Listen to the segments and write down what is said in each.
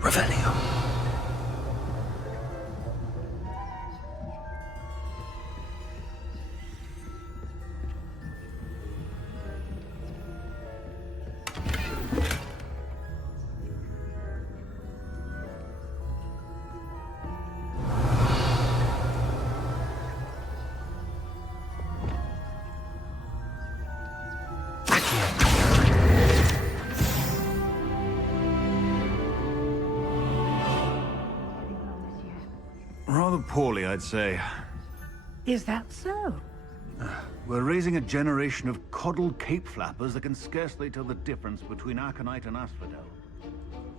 Revelio. Rather poorly, I'd say. Is that so? We're raising a generation of coddled cape flappers that can scarcely tell the difference between Aconite and Asphodel.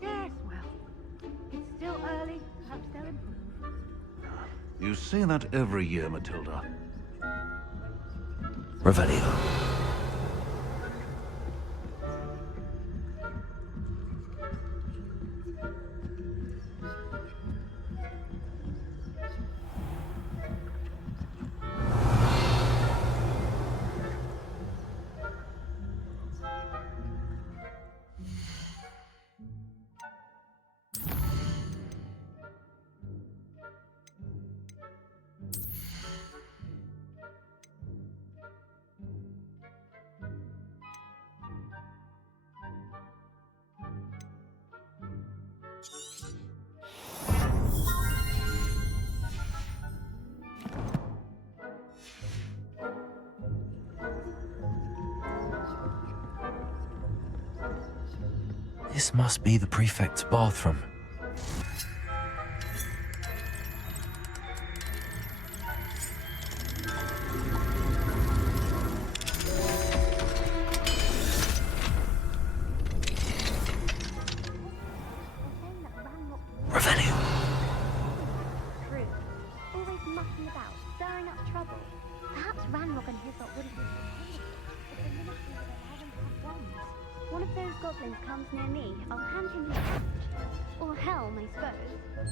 Yes, well, it's still early. Perhaps they'll improve. You say that every year, Matilda. Revelio. This must be the prefect's bathroom. Revelio. True. Always mucking about, stirring up trouble. Perhaps Ranrock and his lot wouldn't be so if the ministry would allow them to have guns. One of those goblins comes near me, I'll hand him his pouch. Or helm, I suppose.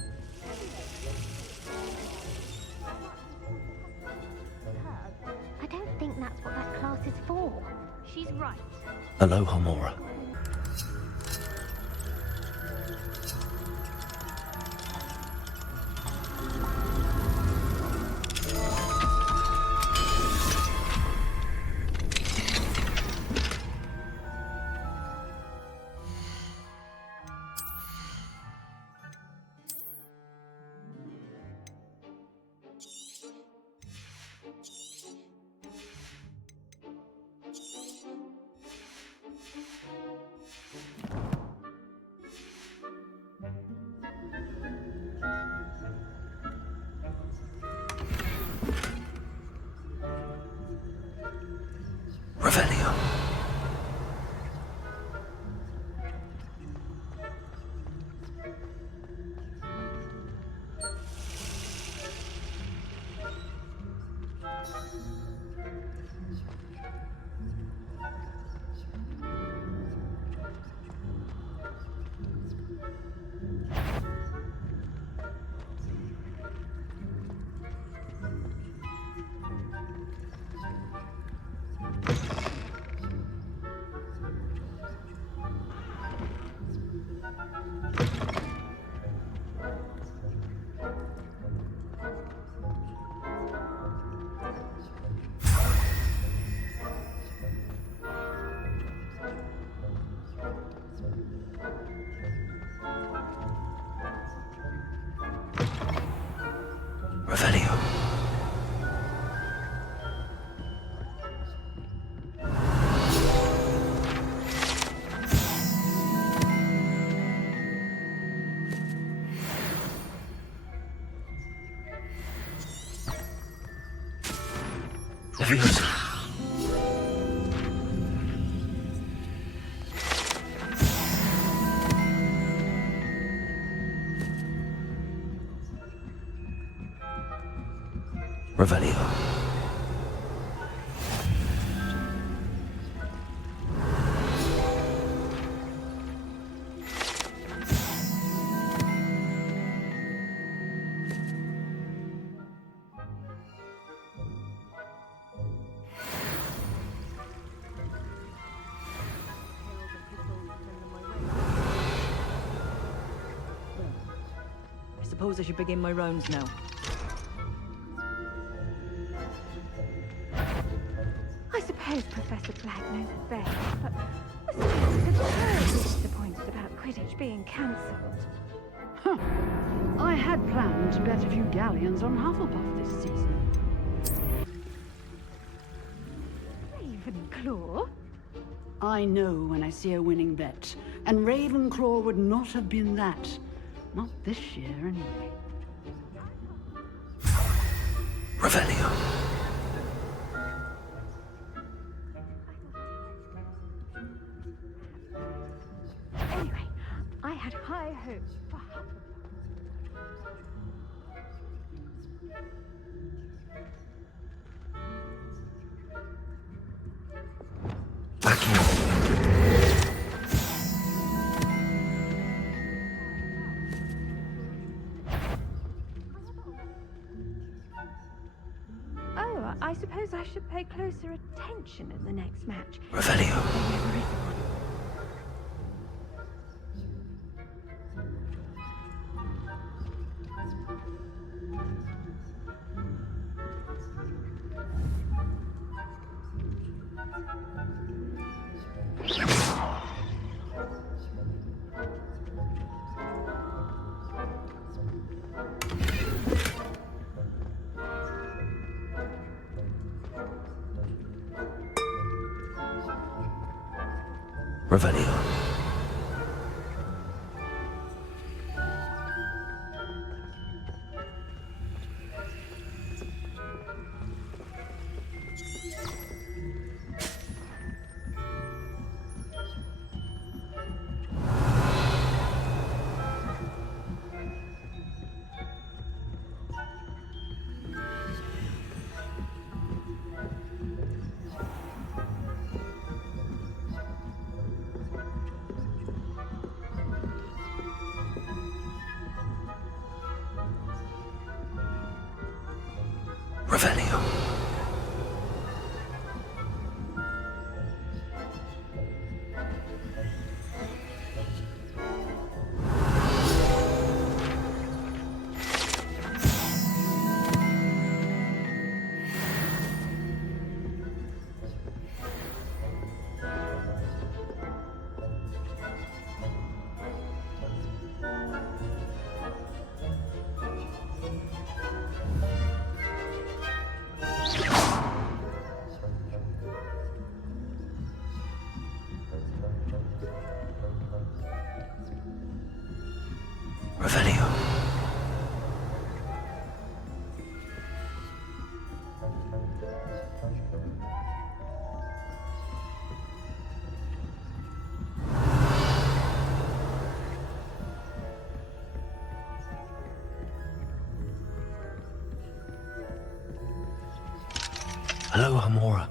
Herb, I don't think that's what that class is for. She's right. Aloha Mora. Revelio. Revelio. Leviosa. Revelio. suppose I should begin my rounds now. I suppose Professor Black knows best, but the students are terribly disappointed about Quidditch being cancelled. I had planned to bet a few galleons on Hufflepuff this season. Ravenclaw? I know when I see a winning bet, and Ravenclaw would not have been that. Not this year, anyway. Revelio. Anyway, I had high hopes for Hufflepuff. Oh, I suppose I should pay closer attention at the next match. Revelio. Revelio. Revelio. Revelio. Hello, Hamora.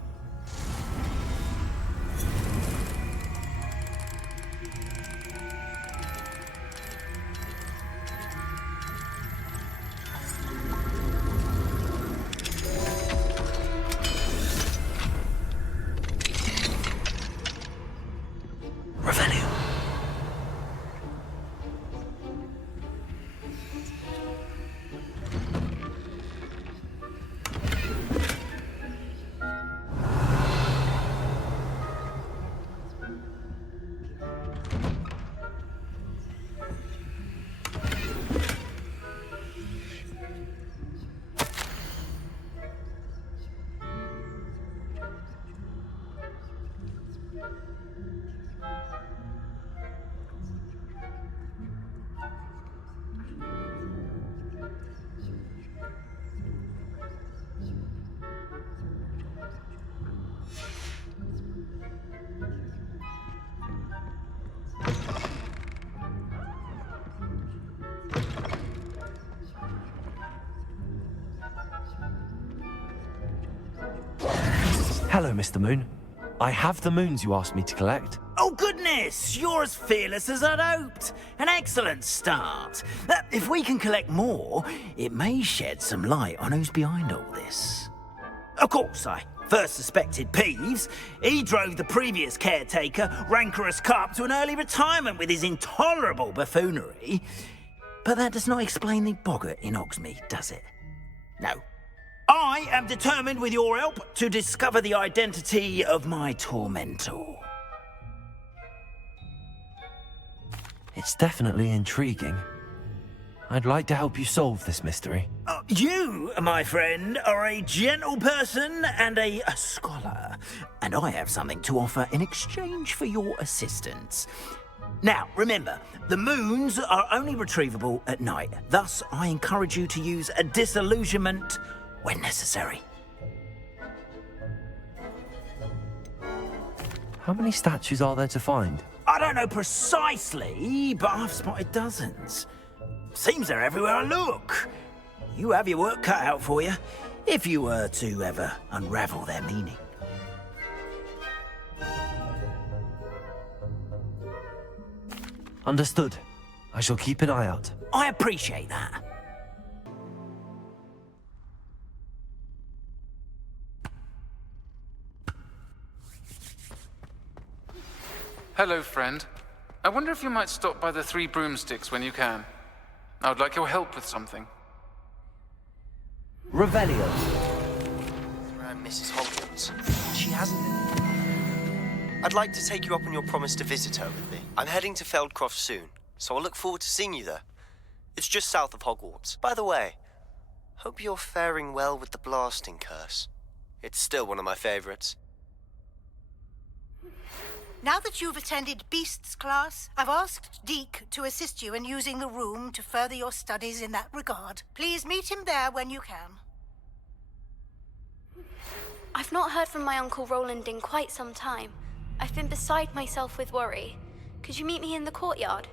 Revelio. Hello, Mr. Moon. I have the moons you asked me to collect. Oh, goodness! You're as fearless as I'd hoped. An excellent start. If we can collect more, it may shed some light on who's behind all this. Of course, I first suspected Peeves. He drove the previous caretaker, Rancorous Carp, to an early retirement with his intolerable buffoonery. But that does not explain the boggart in Hogsmeade, does it? No. I am determined, with your help, to discover the identity of my tormentor. It's definitely intriguing. I'd like to help you solve this mystery. You, my friend, are a gentle person and a scholar, and I have something to offer in exchange for your assistance. Now, remember, the moons are only retrievable at night. Thus, I encourage you to use a disillusionment when necessary. How many statues are there to find? I don't know precisely, but I've spotted dozens. Seems they're everywhere I look. You have your work cut out for you, if you were to ever unravel their meaning. Understood. I shall keep an eye out. I appreciate that. Hello, friend. I wonder if you might stop by the Three Broomsticks when you can. I would like your help with something. Revelio. Around Mrs. Hogwarts. She hasn't been. I'd like to take you up on your promise to visit her with me. I'm heading to Feldcroft soon, so I'll look forward to seeing you there. It's just south of Hogwarts. By the way, hope you're faring well with the blasting curse. It's still one of my favorites. Now that you've attended Beasts class, I've asked Deke to assist you in using the room to further your studies in that regard. Please meet him there when you can. I've not heard from my Uncle Roland in quite some time. I've been beside myself with worry. Could you meet me in the courtyard?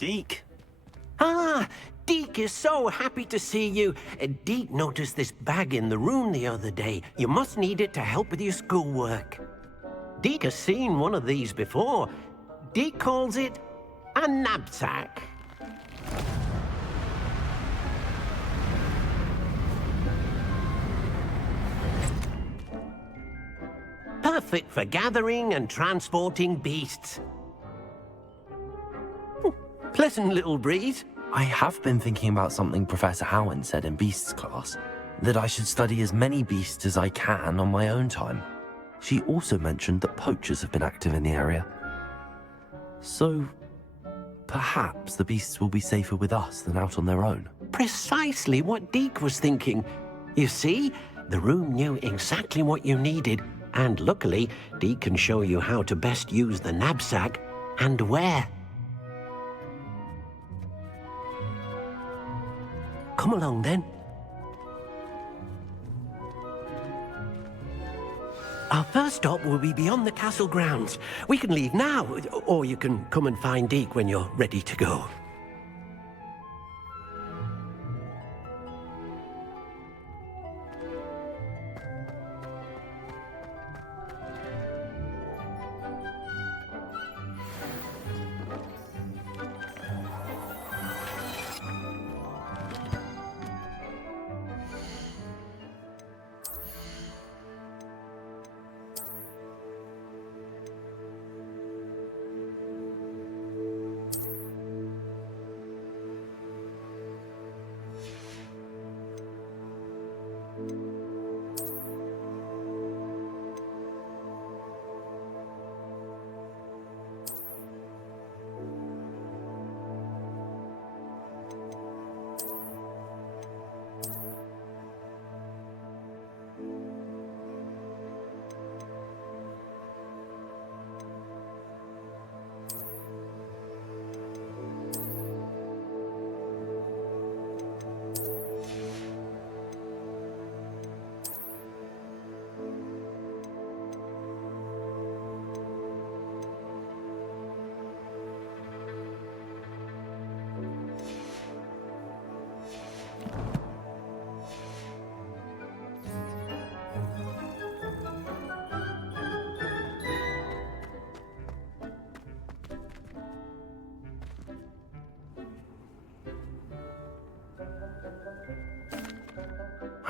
Deke. Ah, Deke is so happy to see you. Deke noticed this bag in the room the other day. You must need it to help with your schoolwork. Deke has seen one of these before. Deke calls it a knapsack. Perfect for gathering and transporting beasts. Pleasant little breeze. I have been thinking about something Professor Howard said in Beasts class, that I should study as many beasts as I can on my own time. She also mentioned that poachers have been active in the area. So, perhaps the beasts will be safer with us than out on their own. Precisely what Deke was thinking. You see, the room knew exactly what you needed, and luckily, Deke can show you how to best use the knapsack and where. Come along, then. Our first stop will be beyond the castle grounds. We can leave now, or you can come and find Deke when you're ready to go.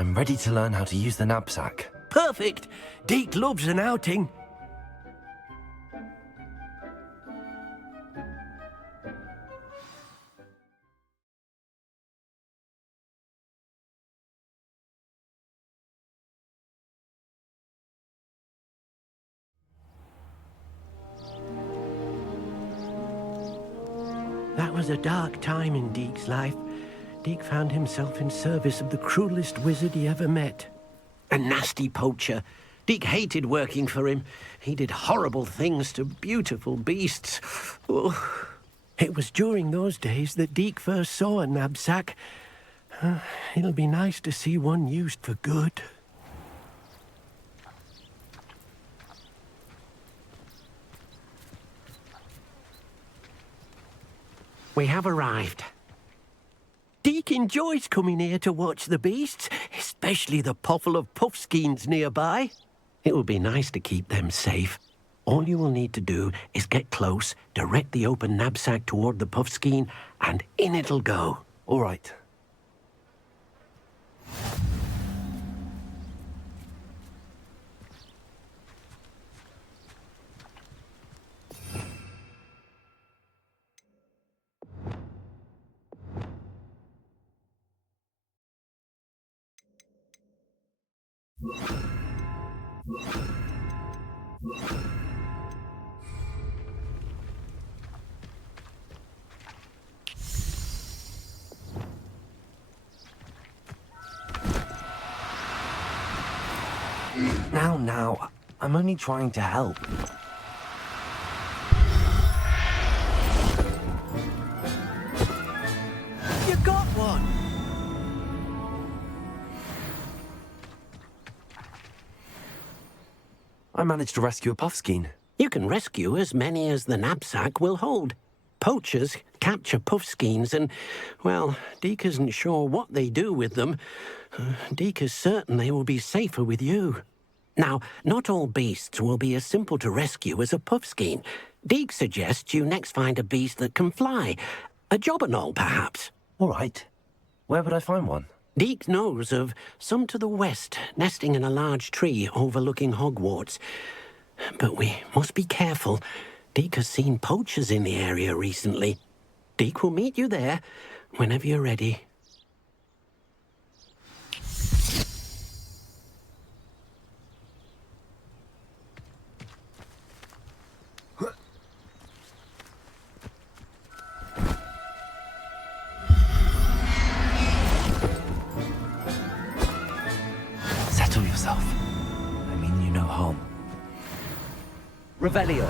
I'm ready to learn how to use the knapsack. Perfect! Deke loves an outing. That was a dark time in Deke's life. Deke found himself in service of the cruelest wizard he ever met. A nasty poacher. Deke hated working for him. He did horrible things to beautiful beasts. Oh. It was during those days that Deke first saw a knapsack. It'll be nice to see one used for good. We have arrived. Deke enjoys coming here to watch the beasts, especially the puffle of puffskeins nearby. It will be nice to keep them safe. All you will need to do is get close, direct the open knapsack toward the puffskein, and in it'll go. All right. Now, I'm only trying to help. You got one! I managed to rescue a puffskein. You can rescue as many as the knapsack will hold. Poachers capture puffskeins and, well, Deke isn't sure what they do with them. Deke is certain they will be safer with you. Now, not all beasts will be as simple to rescue as a puffskein. Deke suggests you next find a beast that can fly. A jobberknoll, perhaps. All right. Where would I find one? Deke knows of some to the west, nesting in a large tree overlooking Hogwarts. But we must be careful. Deke has seen poachers in the area recently. Deke will meet you there whenever you're ready. Settle yourself. I mean you no harm. Revelio.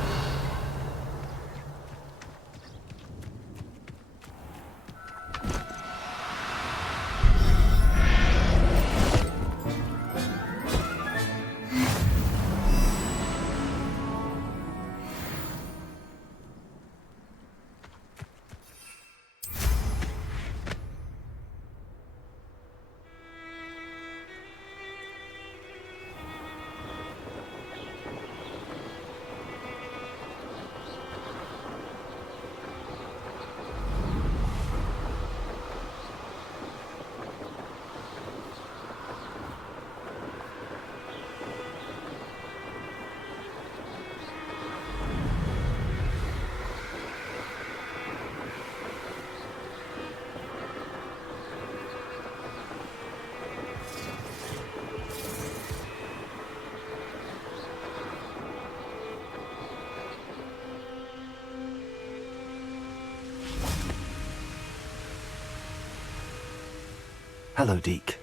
Hello, Deke.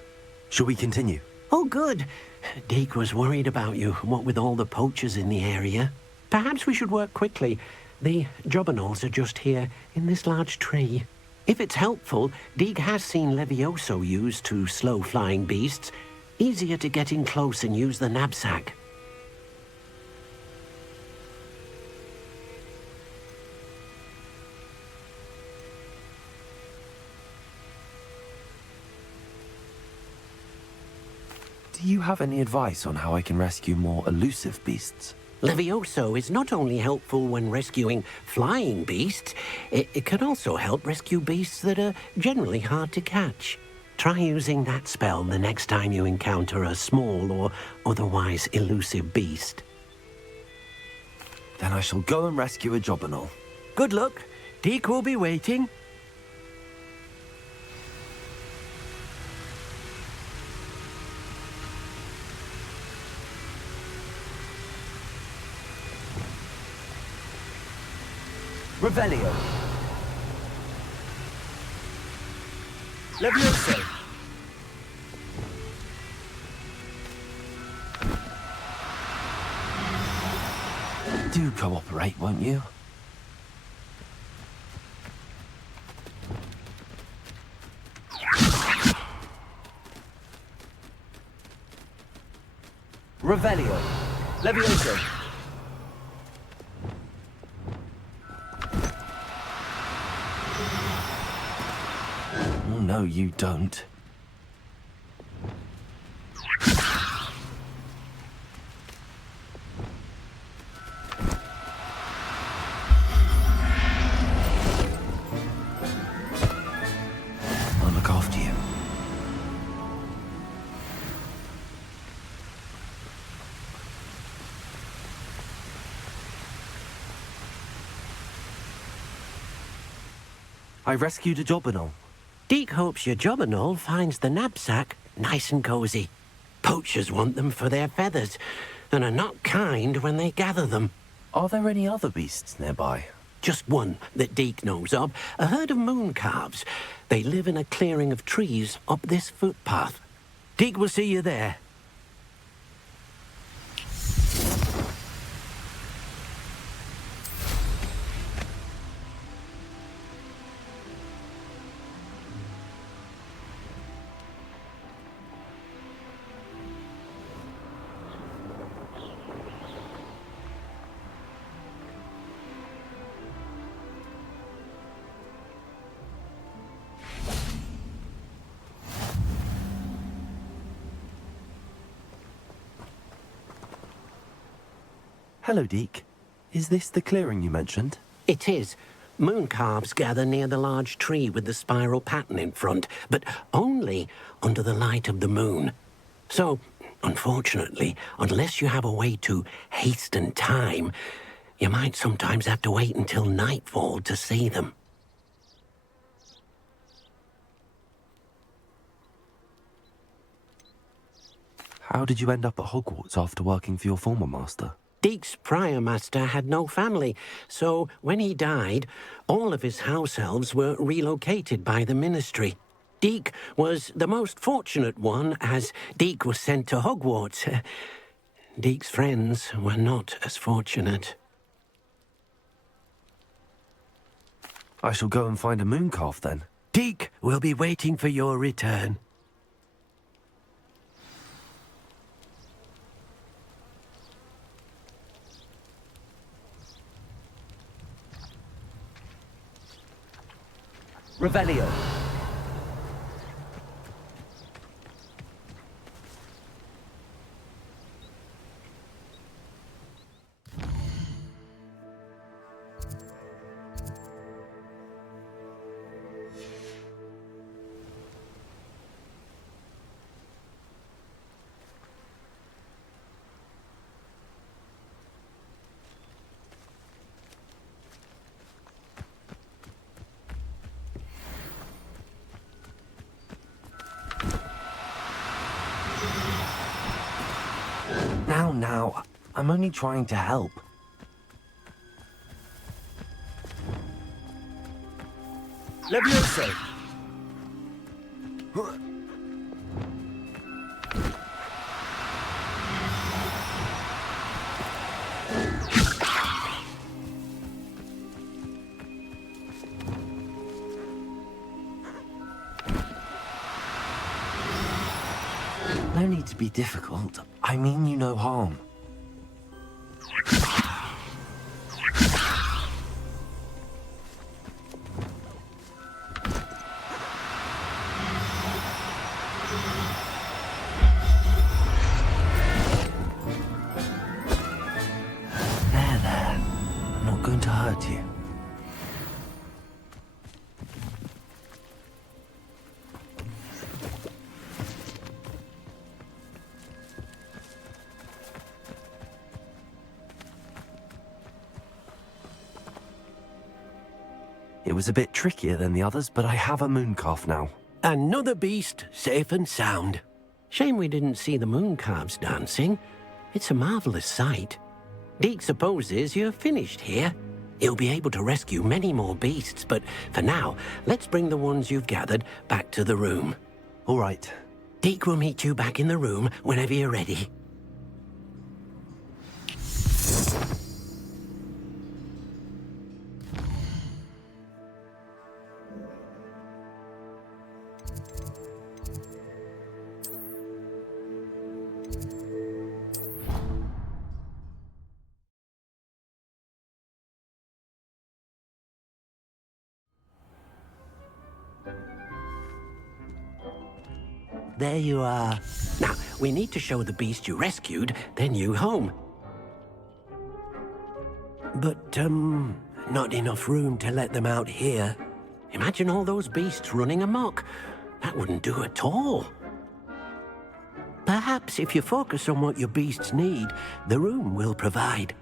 Shall we continue? Oh, good. Deke was worried about you, what with all the poachers in the area. Perhaps we should work quickly. The jobberknolls are just here, in this large tree. If it's helpful, Deke has seen Levioso used to slow flying beasts. Easier to get in close and use the knapsack. Do you have any advice on how I can rescue more elusive beasts? Levioso is not only helpful when rescuing flying beasts, it can also help rescue beasts that are generally hard to catch. Try using that spell the next time you encounter a small or otherwise elusive beast. Then I shall go and rescue a Jobberknoll. Good luck. Deke will be waiting. Revelio. Levioso. Do cooperate, won't you? Revelio. Levioso. Oh, no, you don't. I'll look after you. I rescued a Jobberknoll. Deke hopes your Jobberknoll finds the knapsack nice and cozy. Poachers want them for their feathers, and are not kind when they gather them. Are there any other beasts nearby? Just one that Deke knows of, a herd of moon calves. They live in a clearing of trees up this footpath. Deke will see you there. Hello, Deke. Is this the clearing you mentioned? It is. Moon calves gather near the large tree with the spiral pattern in front, but only under the light of the moon. So, unfortunately, unless you have a way to hasten time, you might sometimes have to wait until nightfall to see them. How did you end up at Hogwarts after working for your former master? Deke's prior master had no family, so when he died, all of his house elves were relocated by the ministry. Deke was the most fortunate one, as Deke was sent to Hogwarts. Deke's friends were not as fortunate. I shall go and find a mooncalf then. Deke will be waiting for your return. Revelio. Now, I'm only trying to help. Levioso! No need to be difficult. I mean you no harm. There. I'm not going to hurt you. was a bit trickier than the others, but I have a mooncalf now. Another beast, safe and sound. Shame we didn't see the mooncalves dancing. It's a marvelous sight. Deke supposes you're finished here. He'll be able to rescue many more beasts, but for now, let's bring the ones you've gathered back to the room. All right. Deke will meet you back in the room whenever you're ready. There you are. Now, we need to show the beast you rescued their new home. But, not enough room to let them out here. Imagine all those beasts running amok. That wouldn't do at all. Perhaps if you focus on what your beasts need, the room will provide.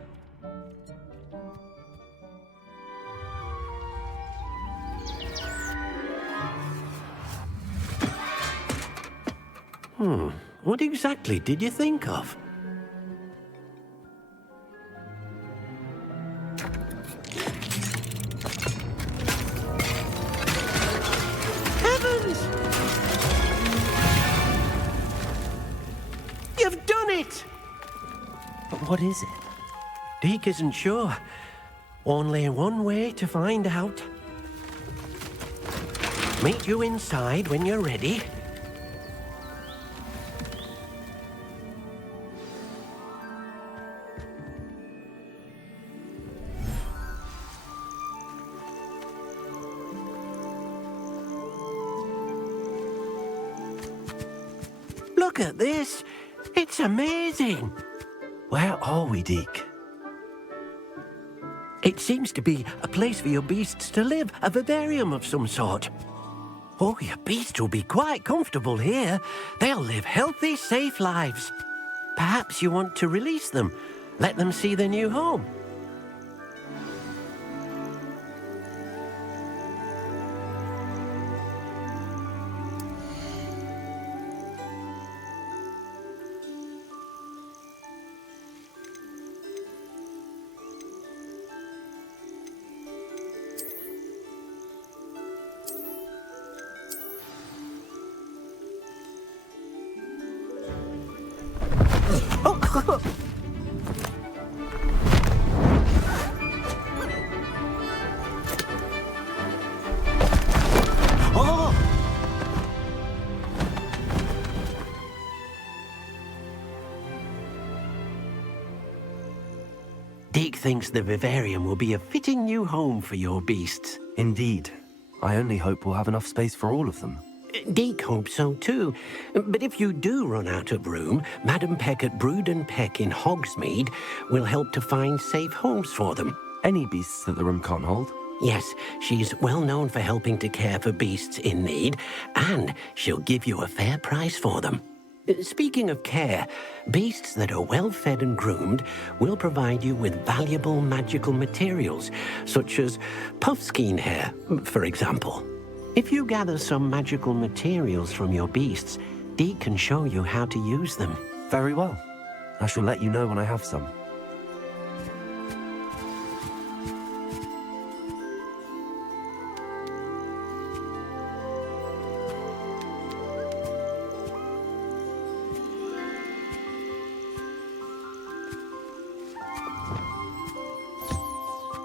What exactly did you think of? Heavens! You've done it! But what is it? Deke isn't sure. Only one way to find out. Meet you inside when you're ready. Look at this. It's amazing. Where are we, Deke? It seems to be a place for your beasts to live, a vivarium of some sort. Oh, your beasts will be quite comfortable here. They'll live healthy, safe lives. Perhaps you want to release them, let them see their new home. Deke thinks the vivarium will be a fitting new home for your beasts. Indeed. I only hope we'll have enough space for all of them. Deke hopes so too. But if you do run out of room, Madam Peck at Brood and Peck in Hogsmeade will help to find safe homes for them. Any beasts that the room can't hold? Yes, she's well known for helping to care for beasts in need, and she'll give you a fair price for them. Speaking of care, beasts that are well fed and groomed will provide you with valuable magical materials, such as puffskein hair, for example. If you gather some magical materials from your beasts, Deke can show you how to use them. Very well. I shall let you know when I have some.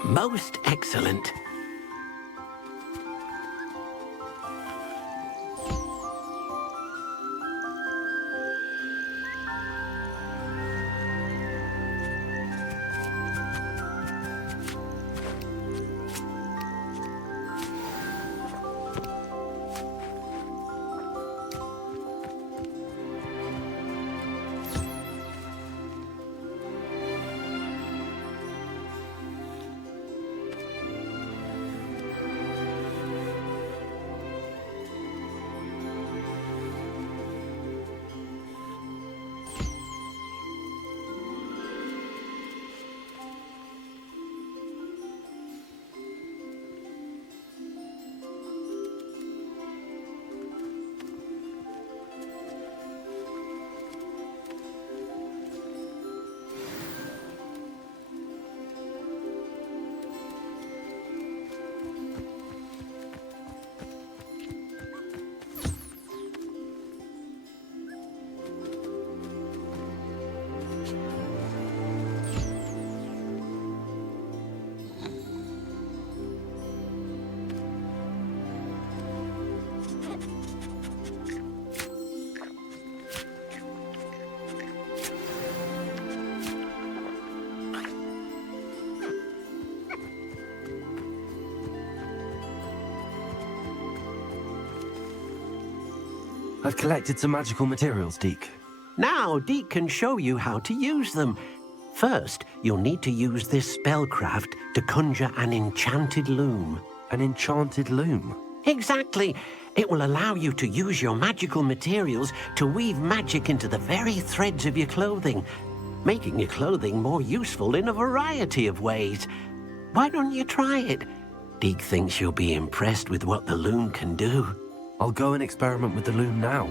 Most excellent. I've collected some magical materials, Deke. Now, Deke can show you how to use them. First, you'll need to use this spellcraft to conjure an enchanted loom. An enchanted loom? Exactly. It will allow you to use your magical materials to weave magic into the very threads of your clothing, making your clothing more useful in a variety of ways. Why don't you try it? Deke thinks you'll be impressed with what the loom can do. I'll go and experiment with the loom now.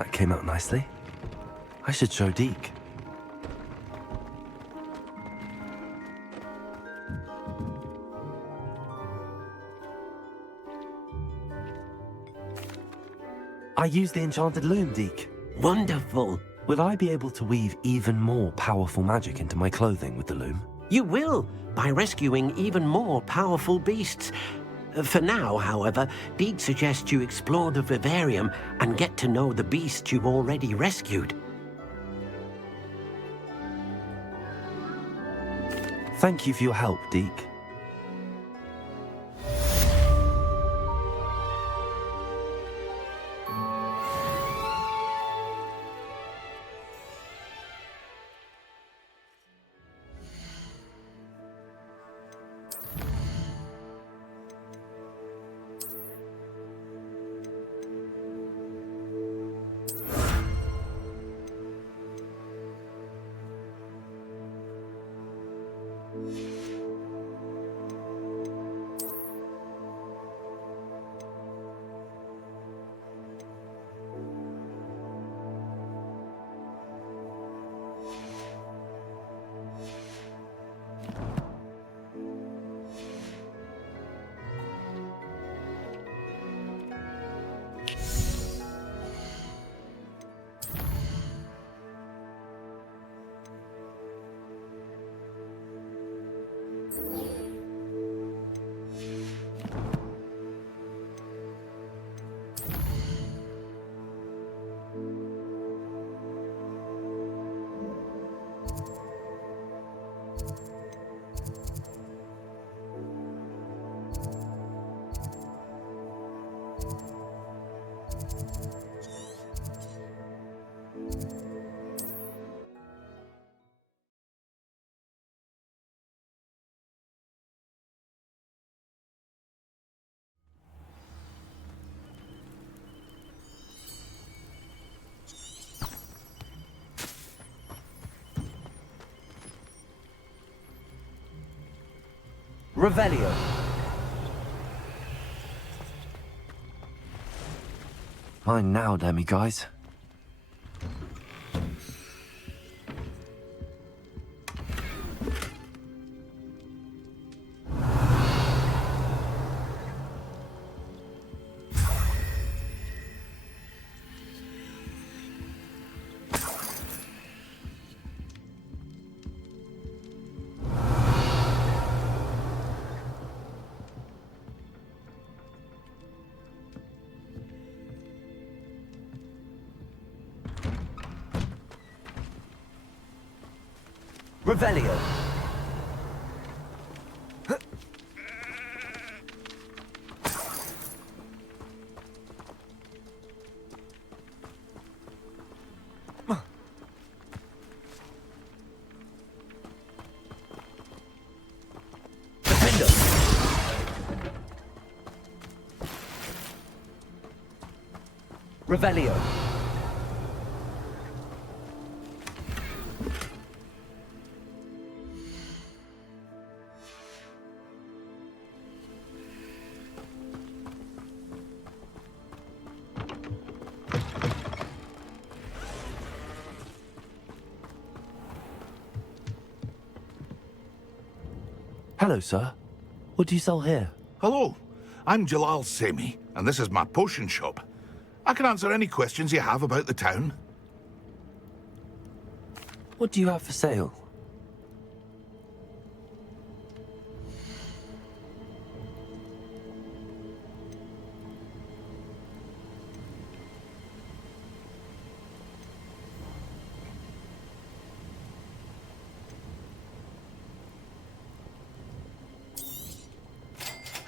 That came out nicely. I should show Deke. I used the enchanted loom, Deke. Wonderful. Will I be able to weave even more powerful magic into my clothing with the loom? You will, by rescuing even more powerful beasts. For now, however, Deke suggests you explore the vivarium and get to know the beasts you've already rescued. Thank you for your help, Deke. Revelio. Fine now, demi-guys. Revelio. Revelio. Hello, sir. What do you sell here? Hello, I'm Jalal Semi, and this is my potion shop. I can answer any questions you have about the town. What do you have for sale?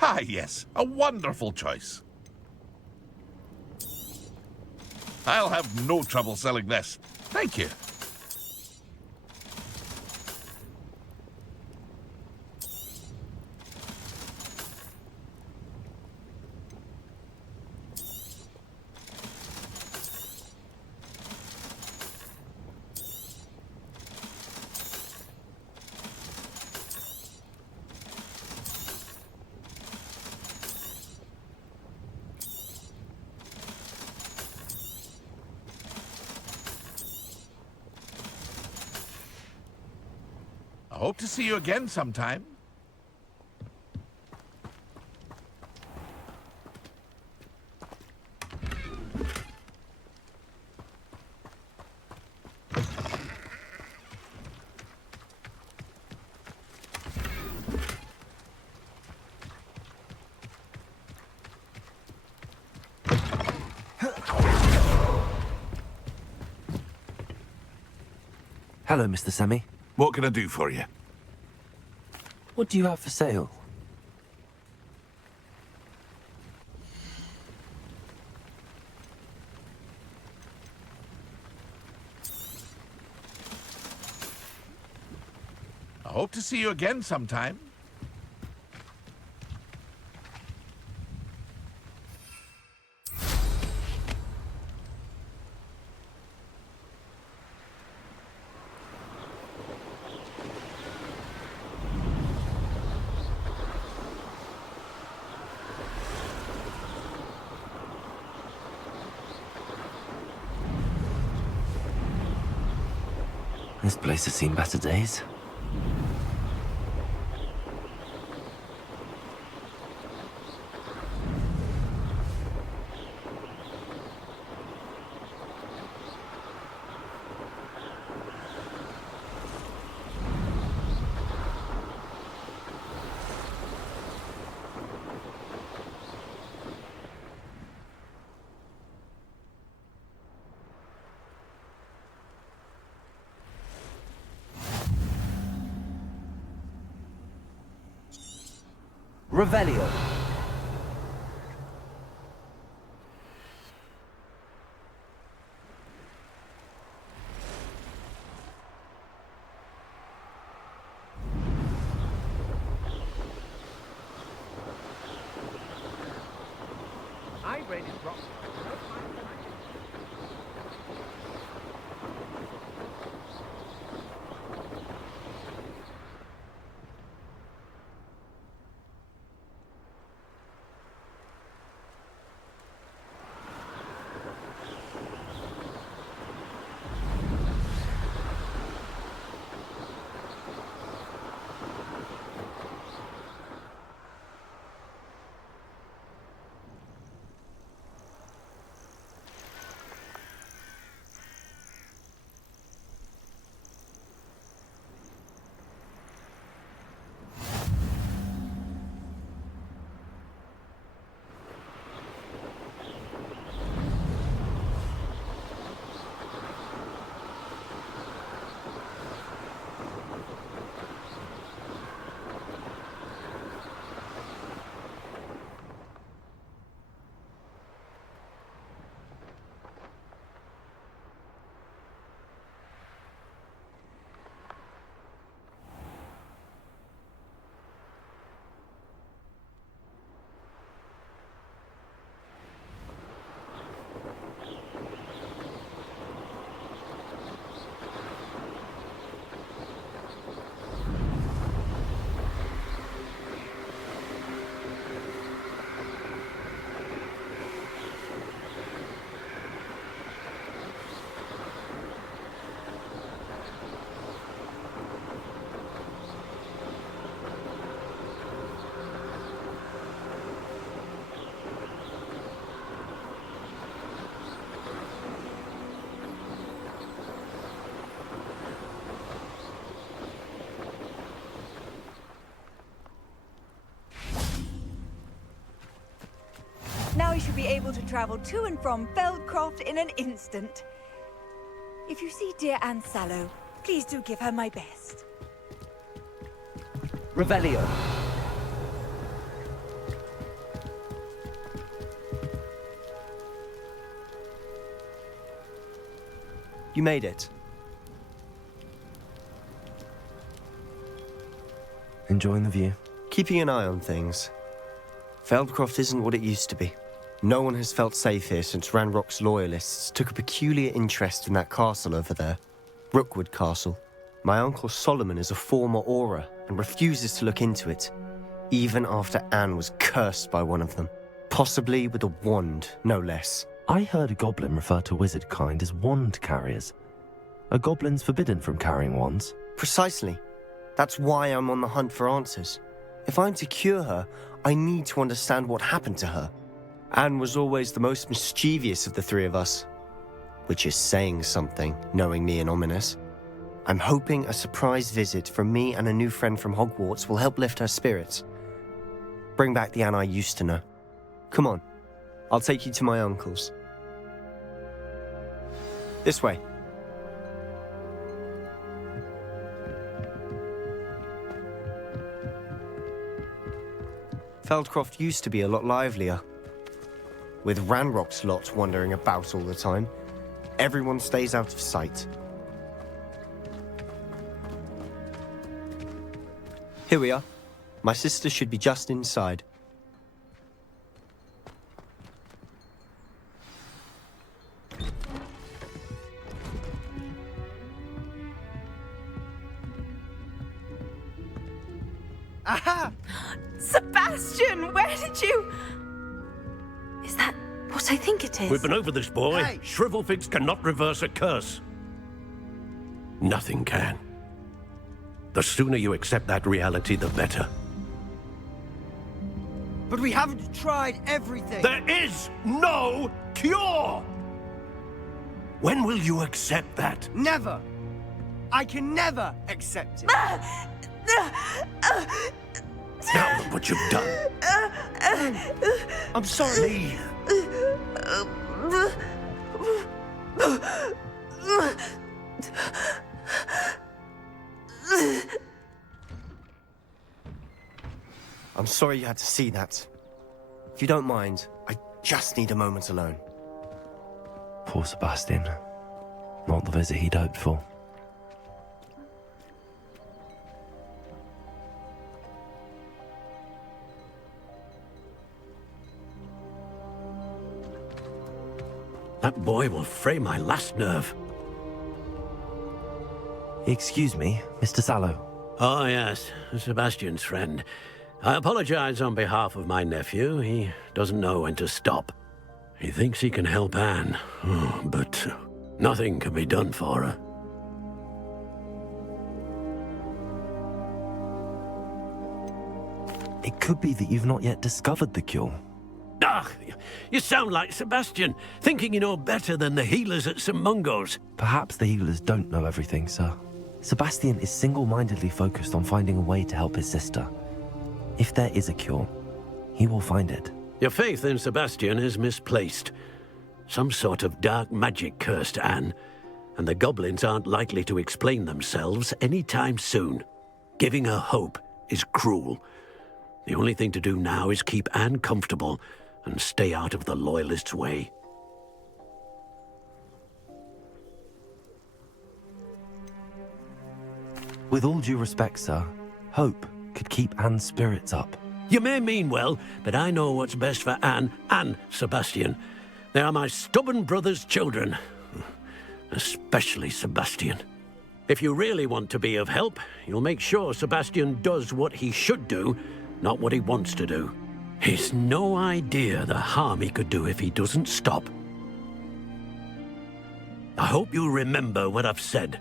Ah, yes, a wonderful choice. I'll have no trouble selling this. Thank you. I hope to see you again sometime. Hello, Mr. Semi. What can I do for you? What do you have for sale? I hope to see you again sometime. This place has seen better days. Revelio. I rated Rock. I should be able to travel to and from Feldcroft in an instant. If you see dear Anne Sallow, please do give her my best. Revelio. You made it. Enjoying the view? Keeping an eye on things. Feldcroft isn't what it used to be. No one has felt safe here since Ranrock's loyalists took a peculiar interest in that castle over there. Rookwood Castle. My uncle Solomon is a former Auror and refuses to look into it, even after Anne was cursed by one of them. Possibly with a wand, no less. I heard a goblin refer to wizard kind as wand carriers. Are goblins forbidden from carrying wands? Precisely. That's why I'm on the hunt for answers. If I'm to cure her, I need to understand what happened to her. Anne was always the most mischievous of the three of us. Which is saying something, knowing me and Ominous. I'm hoping a surprise visit from me and a new friend from Hogwarts will help lift her spirits. Bring back the Anne I used to know. Come on, I'll take you to my uncle's. This way. Feldcroft used to be a lot livelier. With Ranrock's lot wandering about all the time, everyone stays out of sight. Here we are. My sister should be just inside. Aha! Sebastian, where did you... Is that what I think it is? We've been over this, boy. Hey! Shrivelfigs cannot reverse a curse. Nothing can. The sooner you accept that reality, the better. But we haven't tried everything. There is no cure! When will you accept that? Never. I can never accept it. Now look what you've done. I'm sorry. I'm sorry you had to see that. If you don't mind, I just need a moment alone. Poor Sebastian. Not the visit he'd hoped for. That boy will fray my last nerve. Excuse me, Mr. Sallow. Oh, yes, Sebastian's friend. I apologize on behalf of my nephew. He doesn't know when to stop. He thinks he can help Anne, but nothing can be done for her. It could be that you've not yet discovered the cure. Ah, you sound like Sebastian, thinking you know better than the healers at St. Mungo's. Perhaps the healers don't know everything, sir. Sebastian is single-mindedly focused on finding a way to help his sister. If there is a cure, he will find it. Your faith in Sebastian is misplaced. Some sort of dark magic cursed Anne, and the goblins aren't likely to explain themselves anytime soon. Giving her hope is cruel. The only thing to do now is keep Anne comfortable and stay out of the Loyalists' way. With all due respect, sir, hope could keep Anne's spirits up. You may mean well, but I know what's best for Anne and Sebastian. They are my stubborn brother's children. Especially Sebastian. If you really want to be of help, you'll make sure Sebastian does what he should do, not what he wants to do. He's no idea the harm he could do if he doesn't stop. I hope you'll remember what I've said.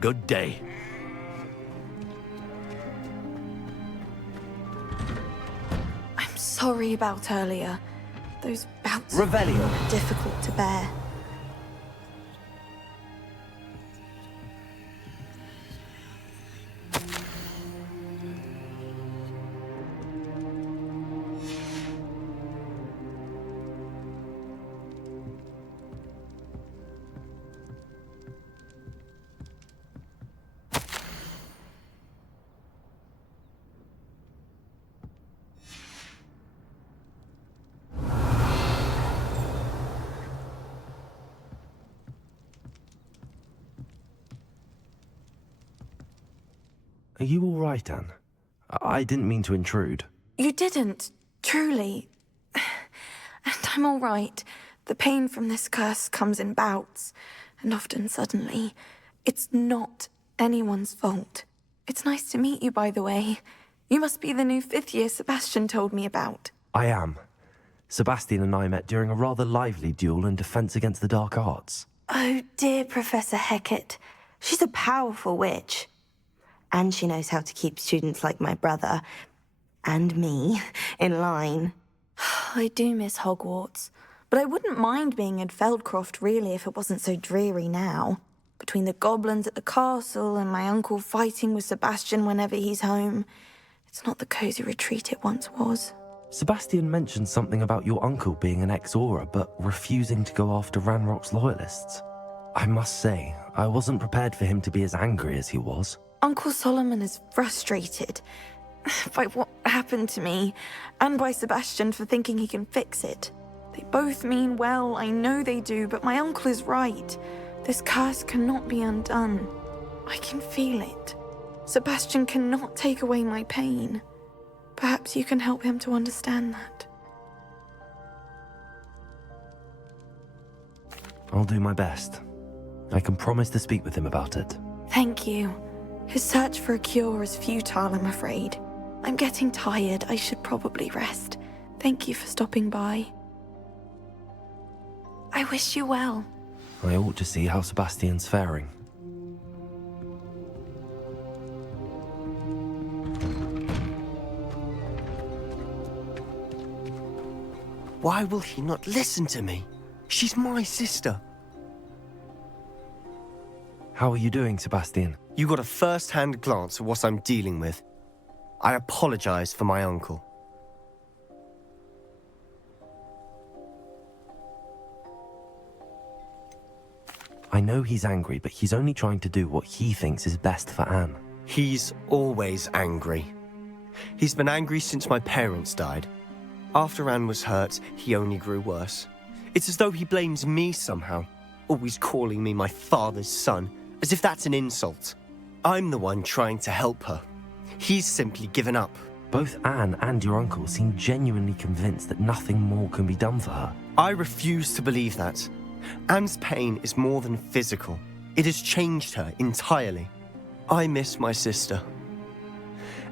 Good day. I'm sorry about earlier. Those bouts Revelio. were difficult to bear. Are you all right, Anne? I didn't mean to intrude. You didn't, truly. And I'm all right. The pain from this curse comes in bouts, and often suddenly. It's not anyone's fault. It's nice to meet you, by the way. You must be the new 5th year Sebastian told me about. I am. Sebastian and I met during a rather lively duel in defense against the dark arts. Oh, dear Professor Hecat. She's a powerful witch. And she knows how to keep students like my brother, and me, in line. I do miss Hogwarts, but I wouldn't mind being in Feldcroft, really, if it wasn't so dreary now. Between the goblins at the castle and my uncle fighting with Sebastian whenever he's home, it's not the cosy retreat it once was. Sebastian mentioned something about your uncle being an ex-Auror, but refusing to go after Ranrock's loyalists. I must say, I wasn't prepared for him to be as angry as he was. Uncle Solomon is frustrated by what happened to me, and by Sebastian for thinking he can fix it. They both mean well, I know they do, but my uncle is right. This curse cannot be undone. I can feel it. Sebastian cannot take away my pain. Perhaps you can help him to understand that. I'll do my best. I can promise to speak with him about it. Thank you. His search for a cure is futile, I'm afraid. I'm getting tired. I should probably rest. Thank you for stopping by. I wish you well. I ought to see how Sebastian's faring. Why will he not listen to me? She's my sister. How are you doing, Sebastian? You got a first-hand glance at what I'm dealing with. I apologize for my uncle. I know he's angry, but he's only trying to do what he thinks is best for Anne. He's always angry. He's been angry since my parents died. After Anne was hurt, he only grew worse. It's as though he blames me somehow, always calling me my father's son, as if that's an insult. I'm the one trying to help her. He's simply given up. Both Anne and your uncle seem genuinely convinced that nothing more can be done for her. I refuse to believe that. Anne's pain is more than physical. It has changed her entirely. I miss my sister.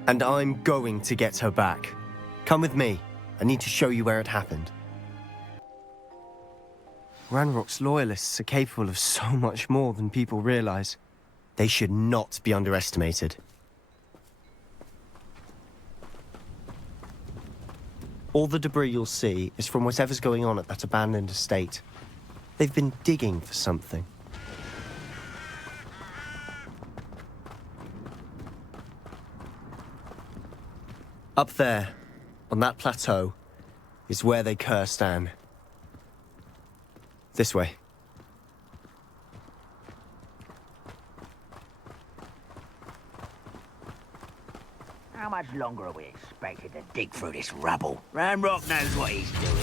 And I'm going to get her back. Come with me. I need to show you where it happened. Ranrock's loyalists are capable of so much more than people realize. They should not be underestimated. All the debris you'll see is from whatever's going on at that abandoned estate. They've been digging for something. Up there, on that plateau, is where they cursed Anne. This way. How much longer are we expected to dig through this rubble? Ranrock knows what he's doing.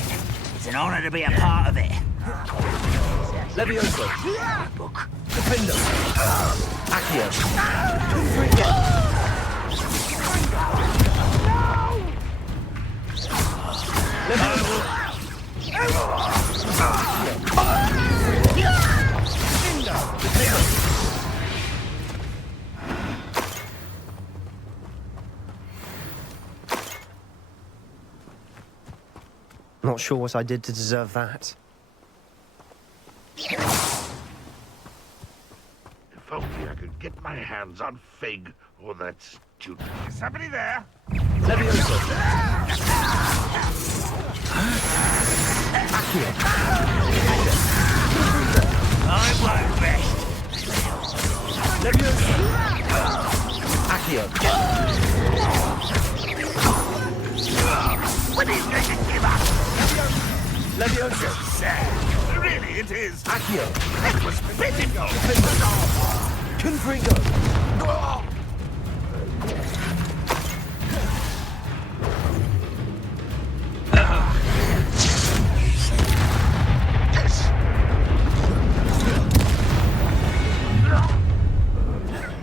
It's an honor to be a part of it. Levioso. Book. Gryffindor. Accio. Not sure what I did to deserve that. If only I could get my hands on Fig or that student. Is somebody there? Levioso. Accio. I won't rest. Levioso. Accio. When he's going to give up. Levioso. Sad. Really, it is. Accio. That was pitiful. Confringo.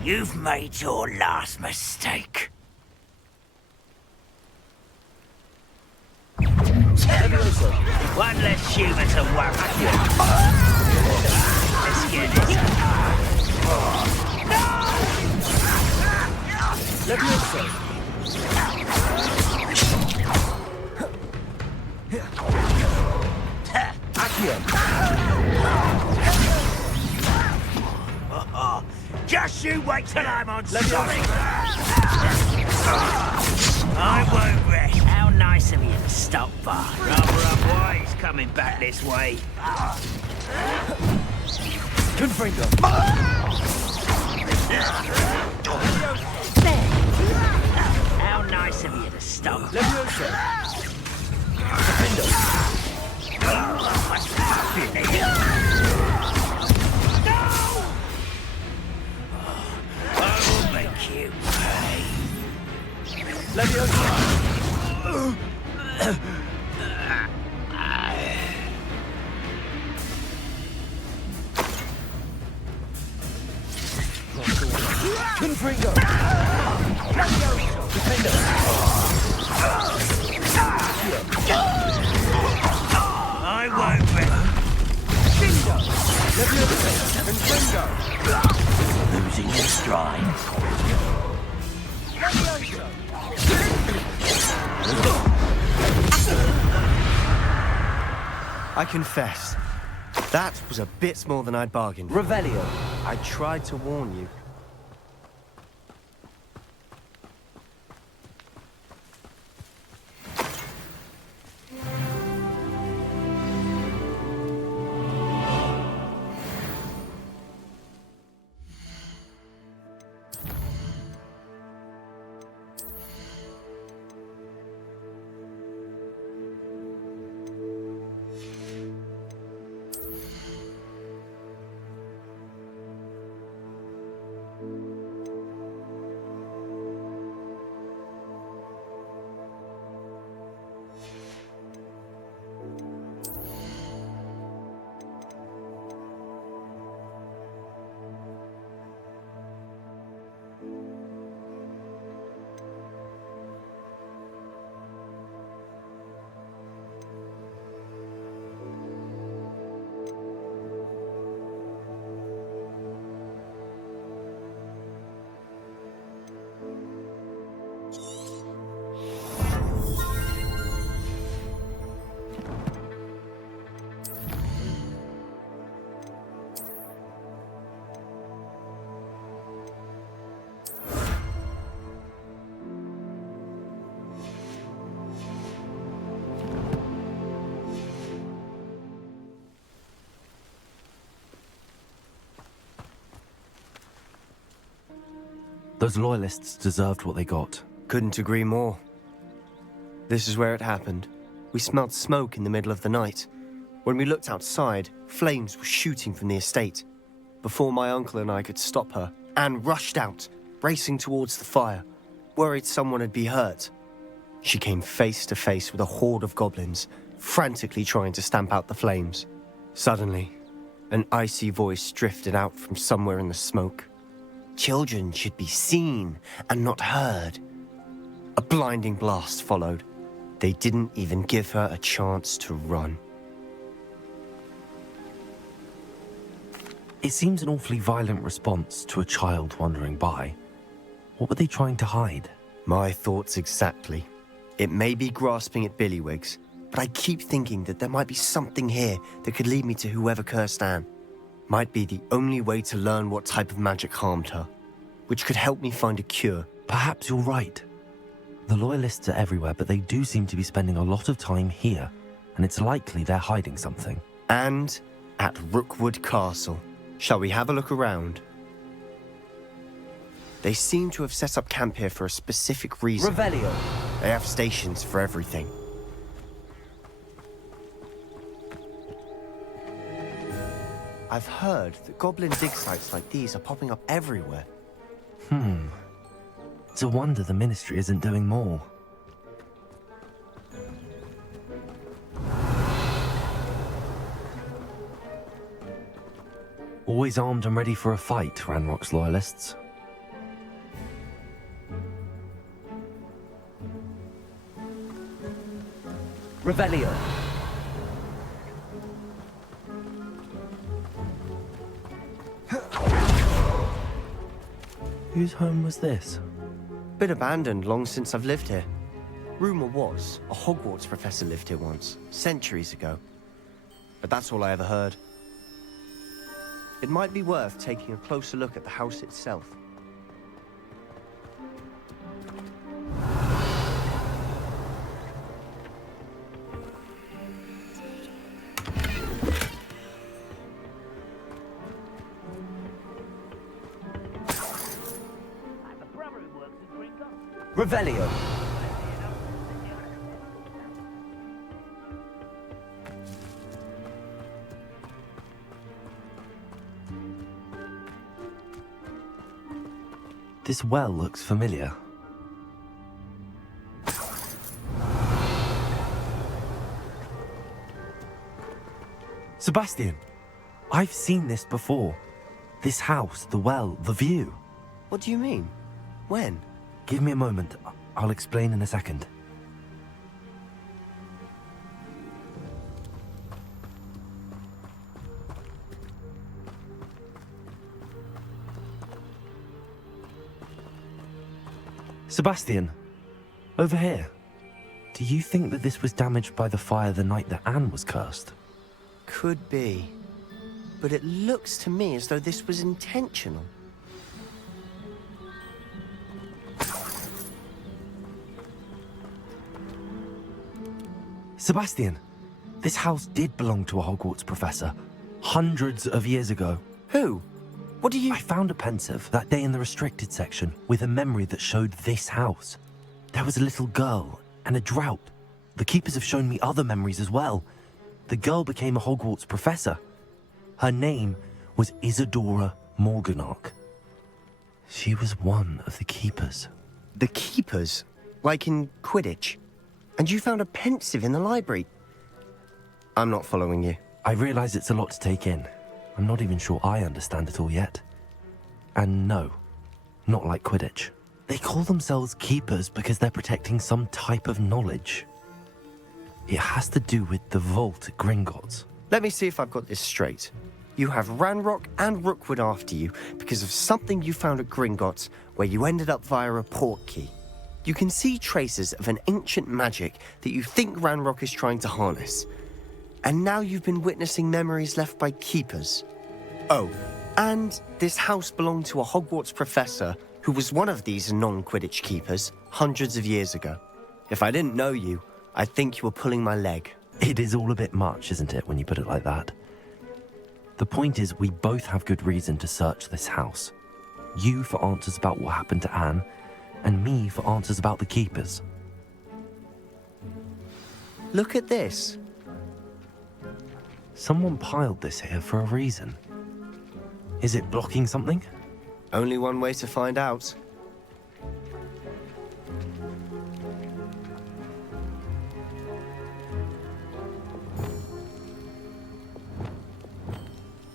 You've made your last mistake. One less human to worry. Let's get it. Just you wait till I'm on solid. I won't rest. How nice of you to stop by. Boy, he's coming back this way. Gryffindor. How nice of you to stop. I will make you pay. I won't losing your stride. I confess, that was a bit more than I'd bargained for. Revelio. I tried to warn you. Those loyalists deserved what they got. Couldn't agree more. This is where it happened. We smelled smoke in the middle of the night. When we looked outside, flames were shooting from the estate. Before my uncle and I could stop her, Anne rushed out, racing towards the fire, worried someone had been hurt. She came face to face with a horde of goblins, frantically trying to stamp out the flames. Suddenly, an icy voice drifted out from somewhere in the smoke. Children should be seen and not heard. A blinding blast followed. They didn't even give her a chance to run. It seems an awfully violent response to a child wandering by. What were they trying to hide? My thoughts exactly. It may be grasping at Billywigs, but I keep thinking that there might be something here that could lead me to whoever cursed Anne. Might be the only way to learn what type of magic harmed her, which could help me find a cure. Perhaps you're right. The Loyalists are everywhere, but they do seem to be spending a lot of time here, and it's likely they're hiding something. And at Rookwood Castle. Shall we have a look around? They seem to have set up camp here for a specific reason. Revelio. They have stations for everything. I've heard that goblin dig sites like these are popping up everywhere. It's a wonder the Ministry isn't doing more. Always armed and ready for a fight, Ranrock's Loyalists. Revelio. Whose home was this? Been abandoned long since I've lived here. Rumour was, a Hogwarts professor lived here once, centuries ago. But that's all I ever heard. It might be worth taking a closer look at the house itself. Revelio. This well looks familiar. Sebastian, I've seen this before. This house, the well, the view. What do you mean? When? Give me a moment. I'll explain in a second. Sebastian, over here. Do you think that this was damaged by the fire the night that Anne was cursed? Could be. But it looks to me as though this was intentional. Sebastian, this house did belong to a Hogwarts professor, hundreds of years ago. Who? What do you... I found a pensive that day in the restricted section with a memory that showed this house. There was a little girl and a drought. The keepers have shown me other memories as well. The girl became a Hogwarts professor. Her name was Isadora Morganach. She was one of the keepers. The keepers? Like in Quidditch? And you found a pensive in the library? I'm not following you. I realize it's a lot to take in. I'm not even sure I understand it all yet. And no, not like Quidditch. They call themselves keepers because they're protecting some type of knowledge. It has to do with the vault at Gringotts. Let me see if I've got this straight. You have Ranrock and Rookwood after you because of something you found at Gringotts where you ended up via a portkey. You can see traces of an ancient magic that you think Ranrock is trying to harness. And now you've been witnessing memories left by keepers. Oh, and this house belonged to a Hogwarts professor who was one of these non-Quidditch keepers hundreds of years ago. If I didn't know you, I'd think you were pulling my leg. It is all a bit much, isn't it, when you put it like that? The point is, we both have good reason to search this house. You for answers about what happened to Anne, and me for answers about the keepers. Look at this. Someone piled this here for a reason. Is it blocking something? Only one way to find out.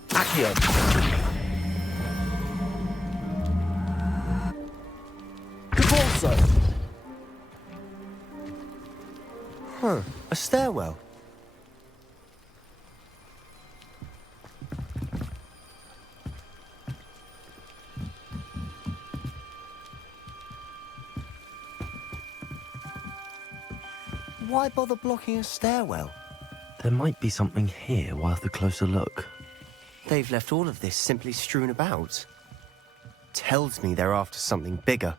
Accio. Huh, a stairwell. Why bother blocking a stairwell? There might be something here worth a closer look. They've left all of this simply strewn about. Tells me they're after something bigger.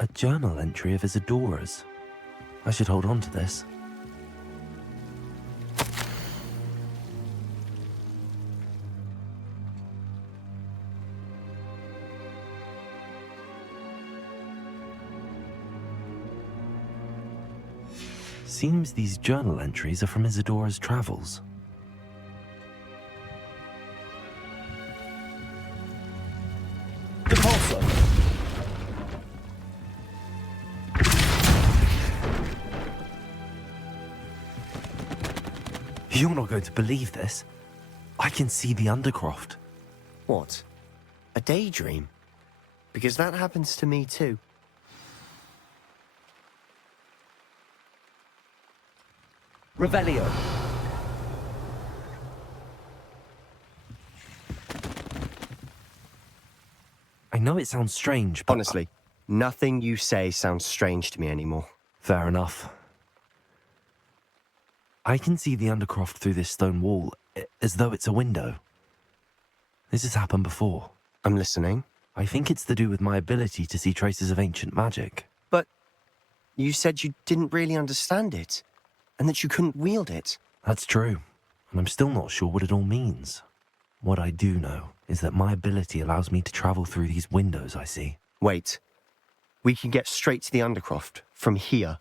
A journal entry of Isadora's. I should hold on to this. Seems these journal entries are from Isadora's travels. You're not going to believe this. I can see the Undercroft. What? A daydream? Because that happens to me too. Revelio. I know it sounds strange, but... Honestly, nothing you say sounds strange to me anymore. Fair enough. I can see the Undercroft through this stone wall, as though it's a window. This has happened before. I'm listening. I think it's to do with my ability to see traces of ancient magic. But you said you didn't really understand it, and that you couldn't wield it. That's true, and I'm still not sure what it all means. What I do know is that my ability allows me to travel through these windows I see. Wait. We can get straight to the Undercroft from here.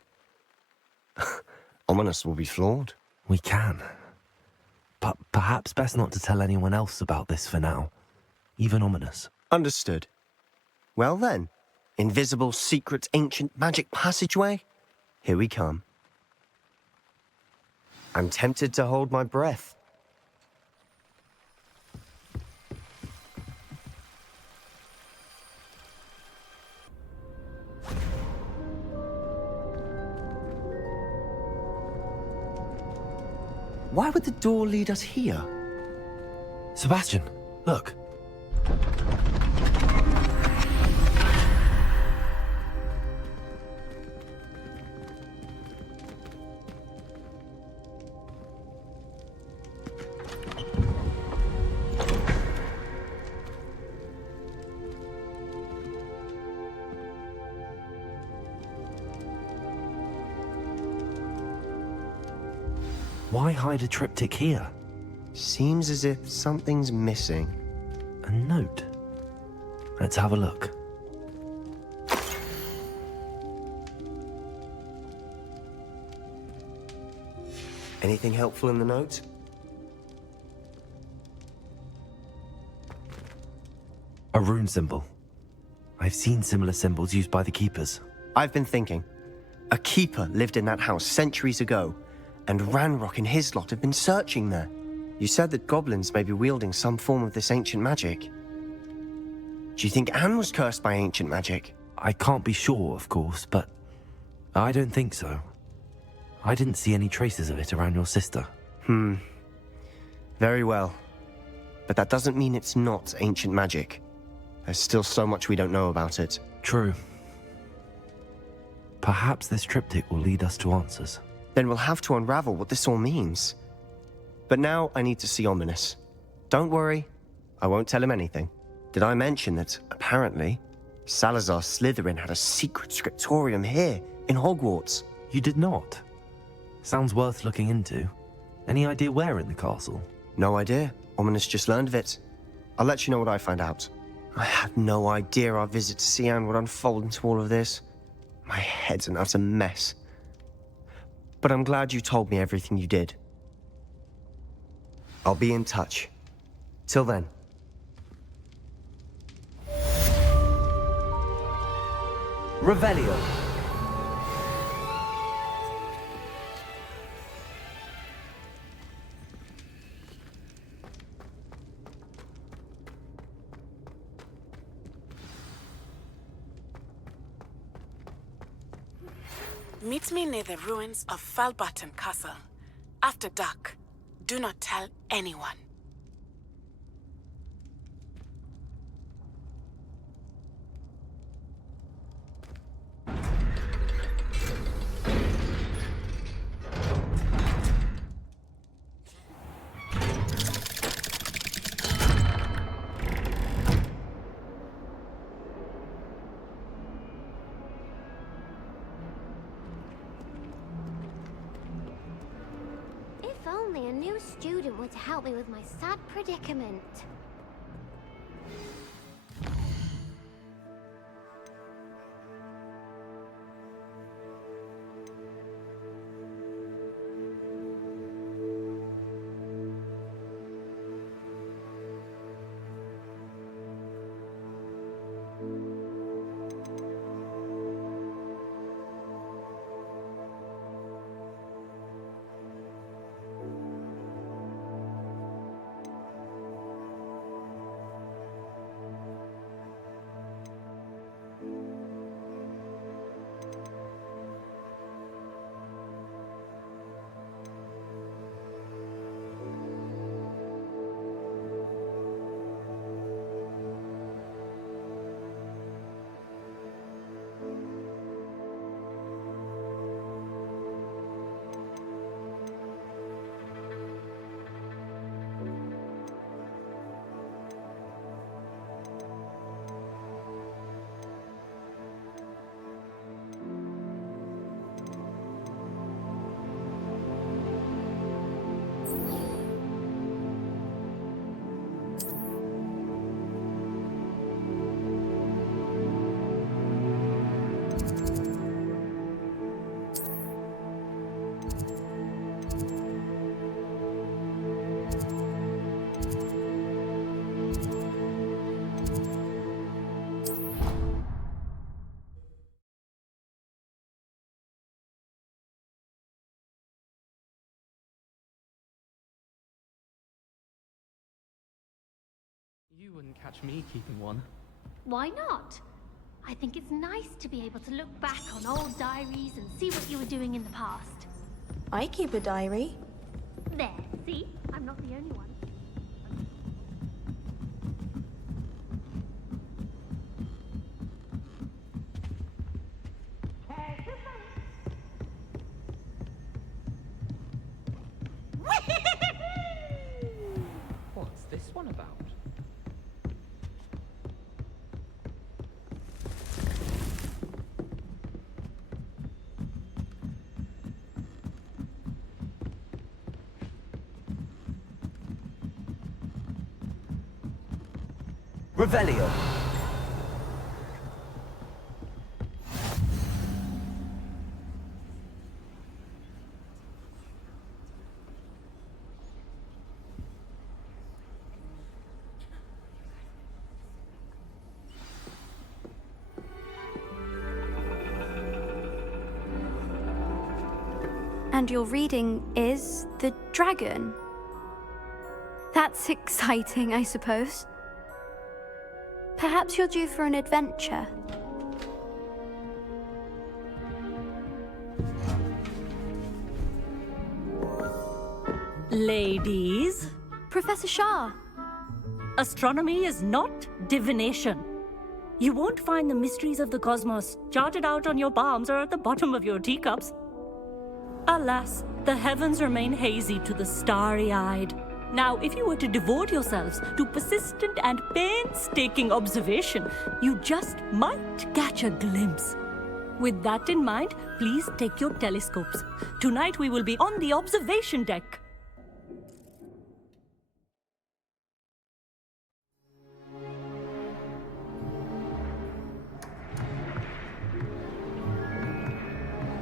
Ominous will be flawed. We can. But perhaps best not to tell anyone else about this for now. Even Ominous. Understood. Well then, invisible, secret, ancient magic passageway? Here we come. I'm tempted to hold my breath. Why would the door lead us here? Sebastian, look. Why hide a triptych here? Seems as if something's missing. A note. Let's have a look. Anything helpful in the note? A rune symbol. I've seen similar symbols used by the keepers. I've been thinking. A keeper lived in that house centuries ago, and Ranrock and his lot have been searching there. You said that goblins may be wielding some form of this ancient magic. Do you think Anne was cursed by ancient magic? I can't be sure, of course, but I don't think so. I didn't see any traces of it around your sister. Very well. But that doesn't mean it's not ancient magic. There's still so much we don't know about it. True. Perhaps this triptych will lead us to answers. Then we'll have to unravel what this all means. But now I need to see Ominous. Don't worry, I won't tell him anything. Did I mention that, apparently, Salazar Slytherin had a secret scriptorium here, in Hogwarts? You did not? Sounds worth looking into. Any idea where in the castle? No idea. Ominous just learned of it. I'll let you know what I find out. I had no idea our visit to see Anne would unfold into all of this. My head's an utter mess. But I'm glad you told me everything you did. I'll be in touch. Till then. Revelio. Meet me near the ruins of Falbaton Castle. After dark. Do not tell anyone. If only a new student were to help me with my sad predicament. You wouldn't catch me keeping one. Why not? I think it's nice to be able to look back on old diaries and see what you were doing in the past. I keep a diary. There, see? I'm not the only one. What's this one about? Revelio. And your reading is the dragon. That's exciting, I suppose. Perhaps you're due for an adventure. Ladies. Professor Shah. Astronomy is not divination. You won't find the mysteries of the cosmos charted out on your palms or at the bottom of your teacups. Alas, the heavens remain hazy to the starry-eyed. Now, if you were to devote yourselves to persistent and painstaking observation, you just might catch a glimpse. With that in mind, please take your telescopes. Tonight we will be on the observation deck.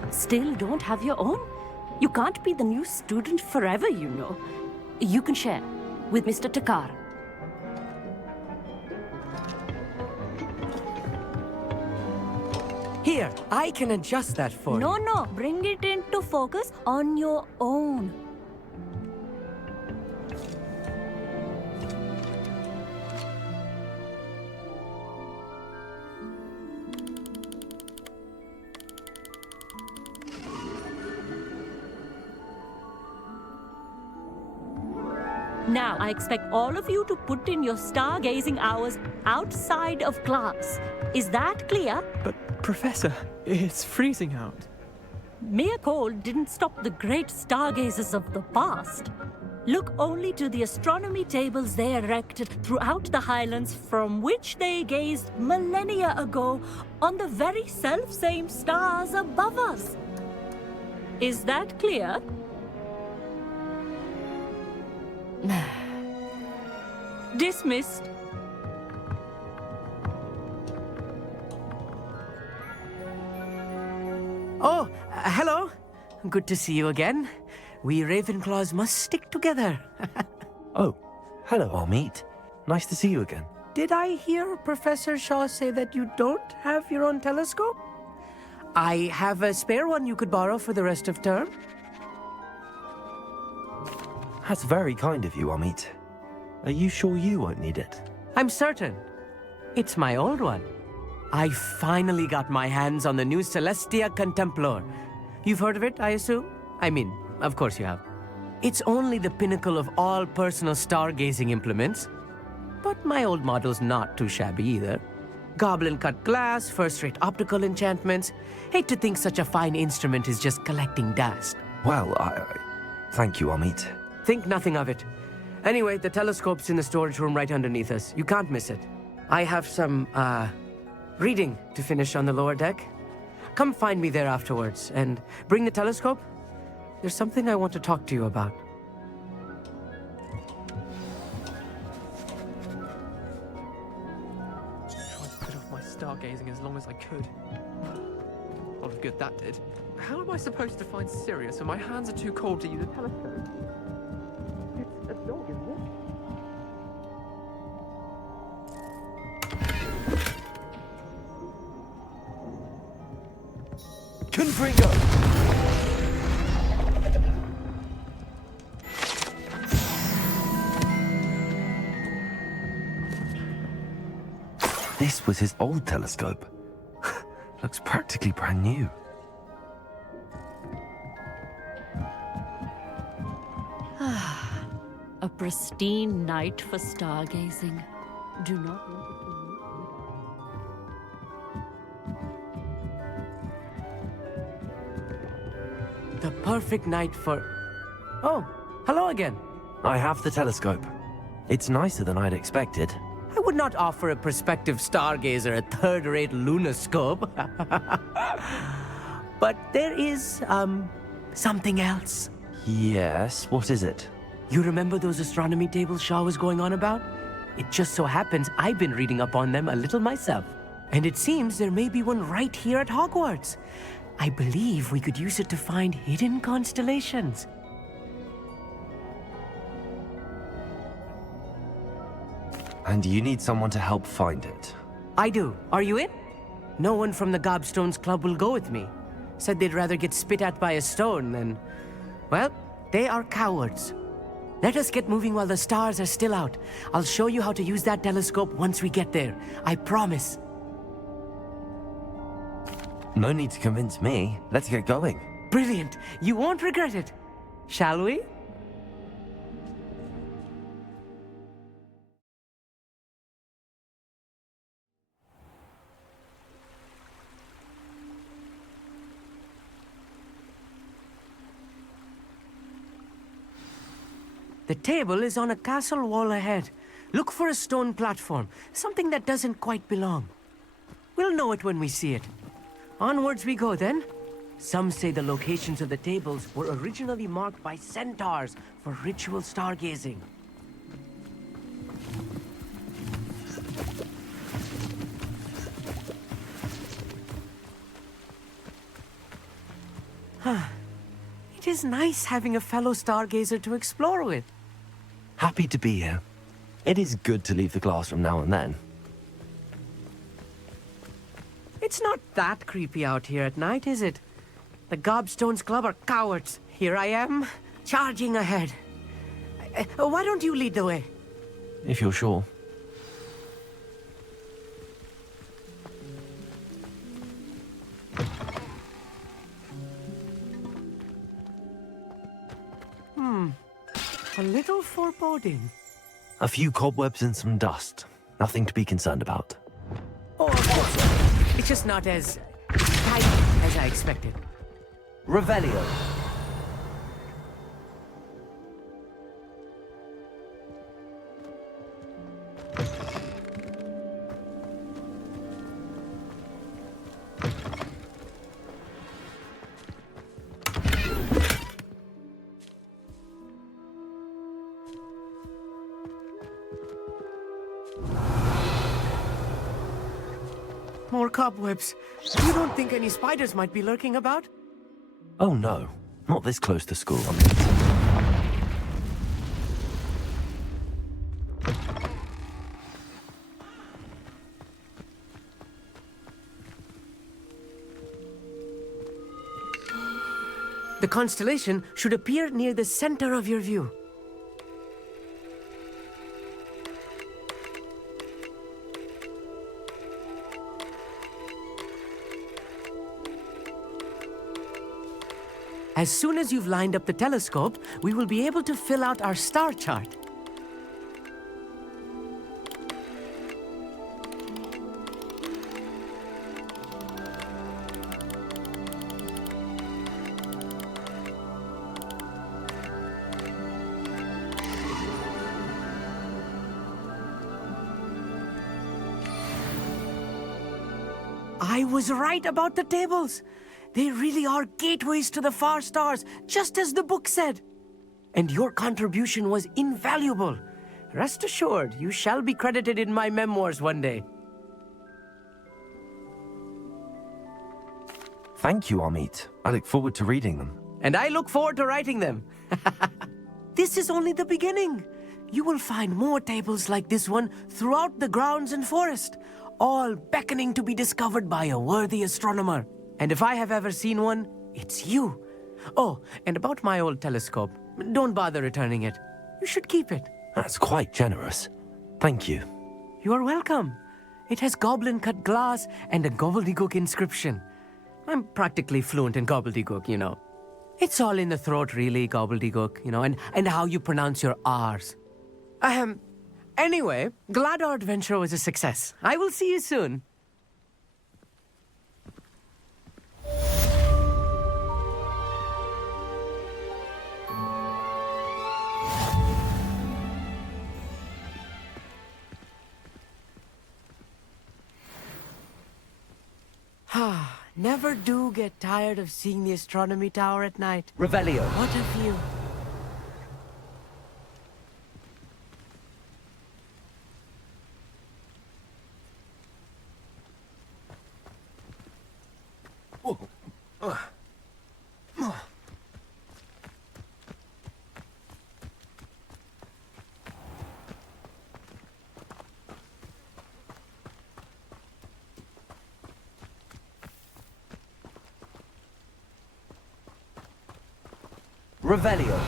Still don't have your own? You can't be the new student forever, you know. You can share with Mr. Takar. Here, I can adjust that for you. No, bring it into focus on your own. Now, I expect all of you to put in your stargazing hours outside of class. Is that clear? But, Professor, it's freezing out. Mere cold didn't stop the great stargazers of the past. Look only to the astronomy tables they erected throughout the Highlands from which they gazed millennia ago on the very self-same stars above us. Is that clear? Dismissed. Oh, hello. Good to see you again. We Ravenclaws must stick together. Oh, hello, Amit. Nice to see you again. Did I hear Professor Shaw say that you don't have your own telescope? I have a spare one you could borrow for the rest of term. That's very kind of you, Amit. Are you sure you won't need it? I'm certain. It's my old one. I finally got my hands on the new Celestia Contemplor. You've heard of it, I assume? I mean, of course you have. It's only the pinnacle of all personal stargazing implements. But my old model's not too shabby either. Goblin-cut glass, first-rate optical enchantments. Hate to think such a fine instrument is just collecting dust. Well, thank you, Amit. Think nothing of it. Anyway, the telescope's in the storage room right underneath us. You can't miss it. I have some, reading to finish on the lower deck. Come find me there afterwards, and bring the telescope. There's something I want to talk to you about. Tried to put off my stargazing as long as I could. A lot of good that did. How am I supposed to find Sirius when my hands are too cold to use a telescope? It's a dog, isn't it? Confringo! This was his old telescope. Looks practically brand new. A pristine night for stargazing. Do not want to The perfect night for... Oh, hello again. I have the telescope. It's nicer than I'd expected. I would not offer a prospective stargazer a third-rate lunoscope. But there is, something else. Yes, what is it? You remember those astronomy tables Shaw was going on about? It just so happens I've been reading up on them a little myself. And it seems there may be one right here at Hogwarts. I believe we could use it to find hidden constellations. And you need someone to help find it. I do. Are you in? No one from the Gobstones Club will go with me. Said they'd rather get spit at by a stone than... Well, they are cowards. Let us get moving while the stars are still out. I'll show you how to use that telescope once we get there. I promise. No need to convince me. Let's get going. Brilliant. You won't regret it. Shall we? The table is on a castle wall ahead. Look for a stone platform, something that doesn't quite belong. We'll know it when we see it. Onwards we go then. Some say the locations of the tables were originally marked by centaurs for ritual stargazing. It is nice having a fellow stargazer to explore with. Happy to be here. It is good to leave the classroom now and then. It's not that creepy out here at night, is it? The Gobstones Club are cowards. Here I am, charging ahead. Why don't you lead the way? If you're sure. A little foreboding. A few cobwebs and some dust. Nothing to be concerned about. Oh, of course. It's just not as tight as I expected. Revelio. More cobwebs. You don't think any spiders might be lurking about? Oh no, not this close to school. The constellation should appear near the center of your view. As soon as you've lined up the telescope, we will be able to fill out our star chart. I was right about the tables. They really are gateways to the far stars, just as the book said. And your contribution was invaluable. Rest assured, you shall be credited in my memoirs one day. Thank you, Amit. I look forward to reading them. And I look forward to writing them. This is only the beginning. You will find more tables like this one throughout the grounds and forest, all beckoning to be discovered by a worthy astronomer. And if I have ever seen one, it's you. Oh, and about my old telescope, don't bother returning it. You should keep it. That's quite generous. Thank you. You are welcome. It has goblin-cut glass and a gobbledygook inscription. I'm practically fluent in gobbledygook, you know. It's all in the throat, really, gobbledygook, you know, and how you pronounce your R's. Anyway, glad our adventure was a success. I will see you soon. Never do get tired of seeing the astronomy tower at night. Revelio. What a view. Revelio.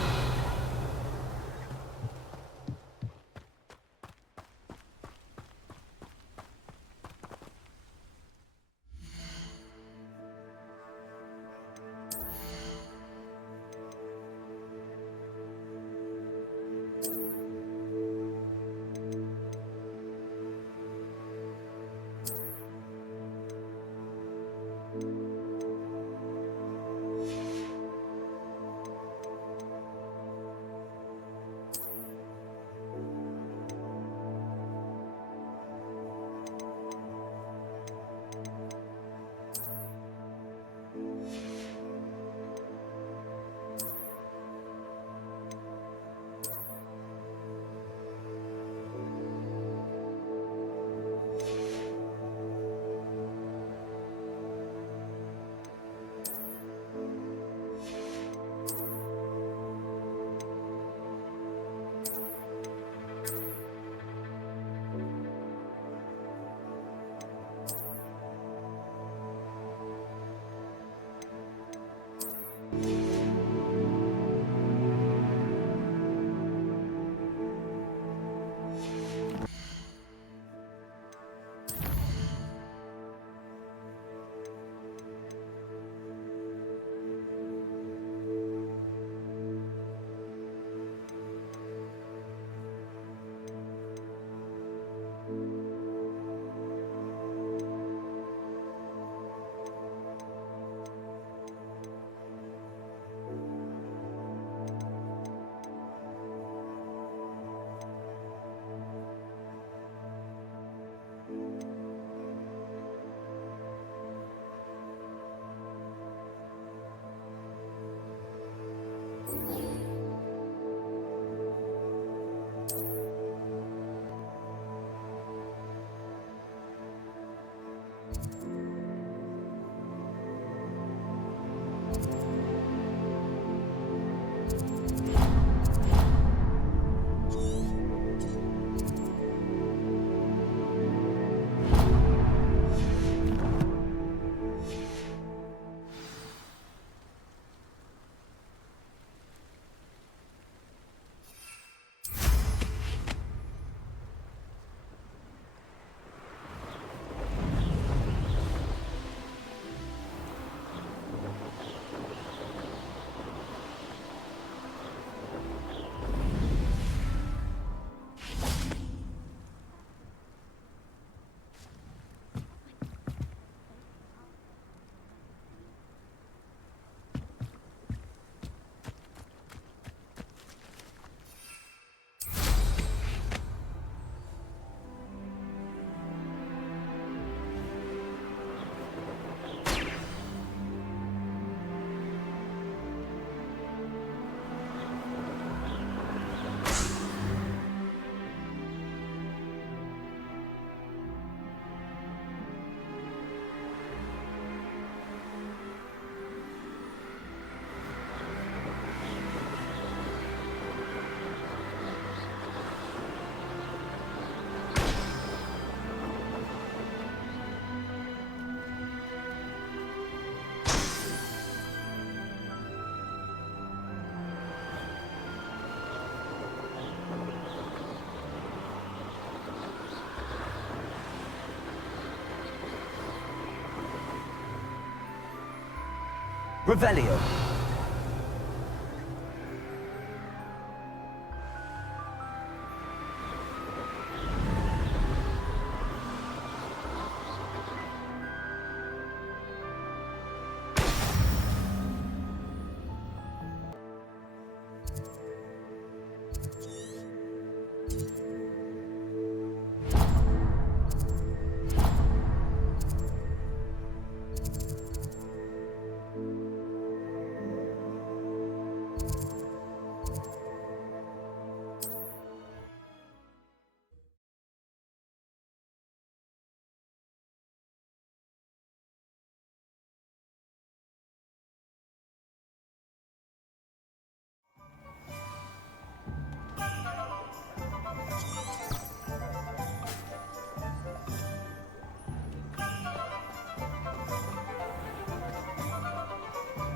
Revelio.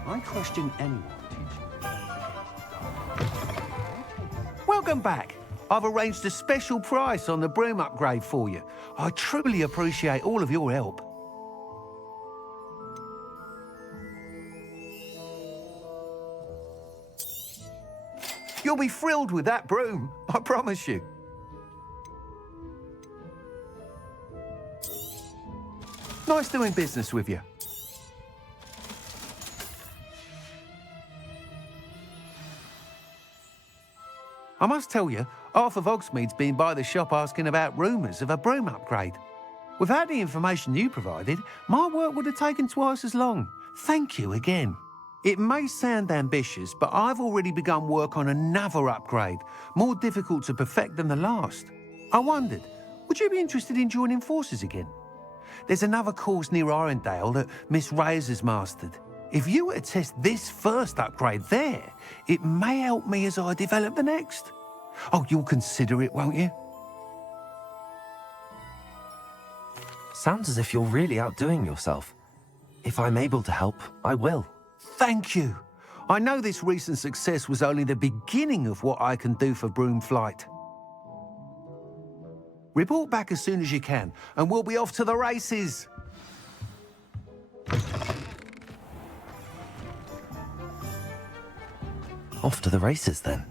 I question anyone teaching. Welcome back. I've arranged a special price on the broom upgrade for you. I truly appreciate all of your help. You'll be thrilled with that broom, I promise you. Nice doing business with you. I must tell you, half of Hogsmeade's been by the shop asking about rumours of a broom upgrade. Without the information you provided, my work would have taken twice as long. Thank you again. It may sound ambitious, but I've already begun work on another upgrade, more difficult to perfect than the last. I wondered, would you be interested in joining forces again? There's another course near Arendelle that Miss Reyes has mastered. If you were to test this first upgrade there, it may help me as I develop the next. Oh, you'll consider it, won't you? Sounds as if you're really outdoing yourself. If I'm able to help, I will. Thank you. I know this recent success was only the beginning of what I can do for broom flight. Report back as soon as you can, and we'll be off to the races. Off to the races, then.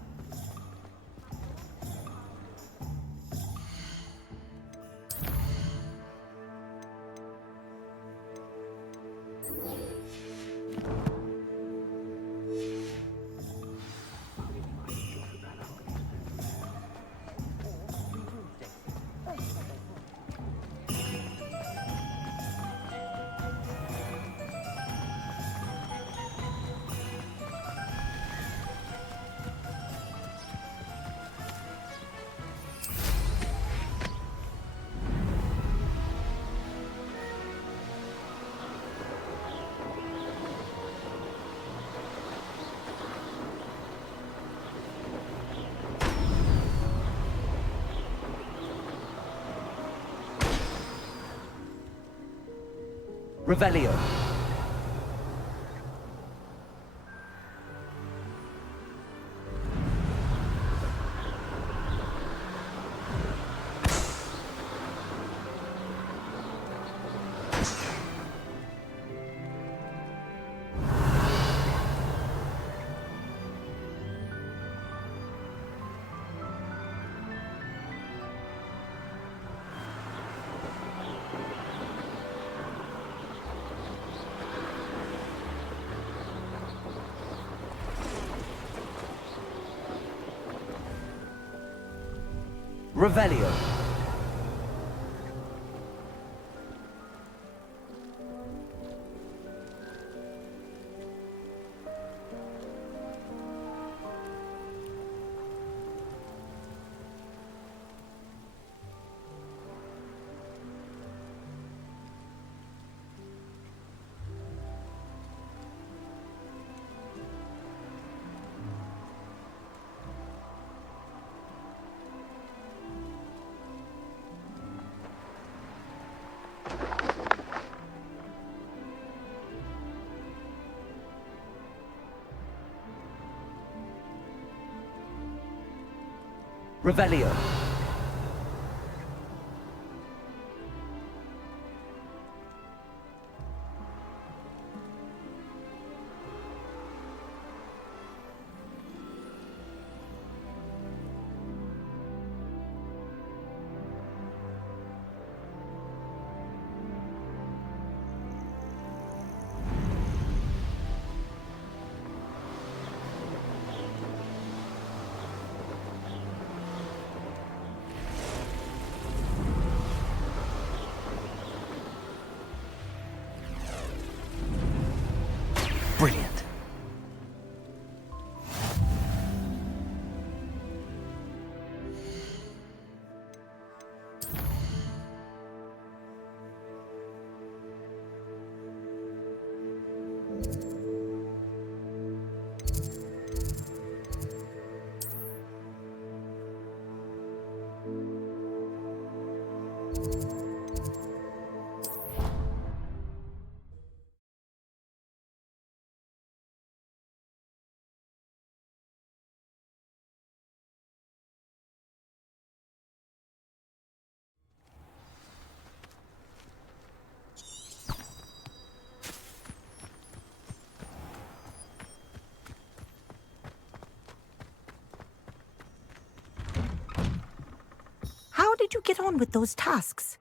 Revelio. Revelio. Revelio. did you get on with those tasks?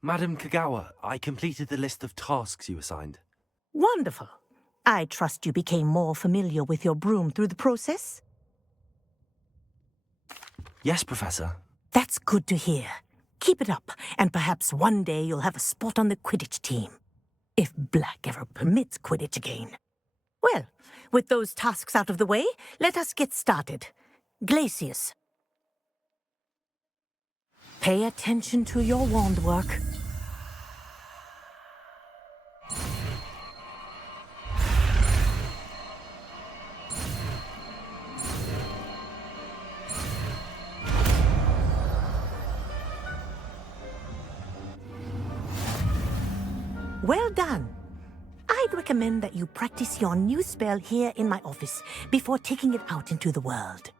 Madam Kagawa, I completed the list of tasks you assigned. Wonderful. I trust you became more familiar with your broom through the process? Yes, Professor. That's good to hear. Keep it up, and perhaps one day you'll have a spot on the Quidditch team. If Black ever permits Quidditch again. Well, with those tasks out of the way, let us get started. Glacius. Pay attention to your wand work. Well done. I'd recommend that you practice your new spell here in my office before taking it out into the world.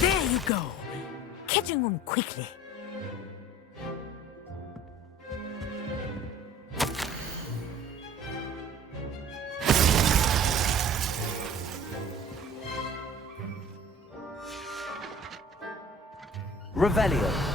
There you go. Catching on quickly. Revelio.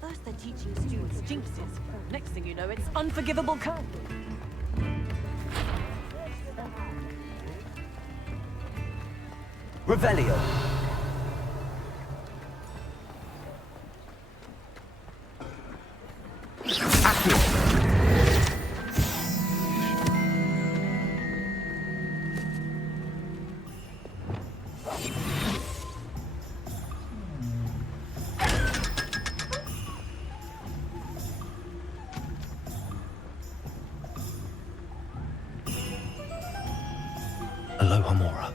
First they're teaching students jinxes. Next thing you know, it's unforgivable curse. Revelio. Aloha Mora.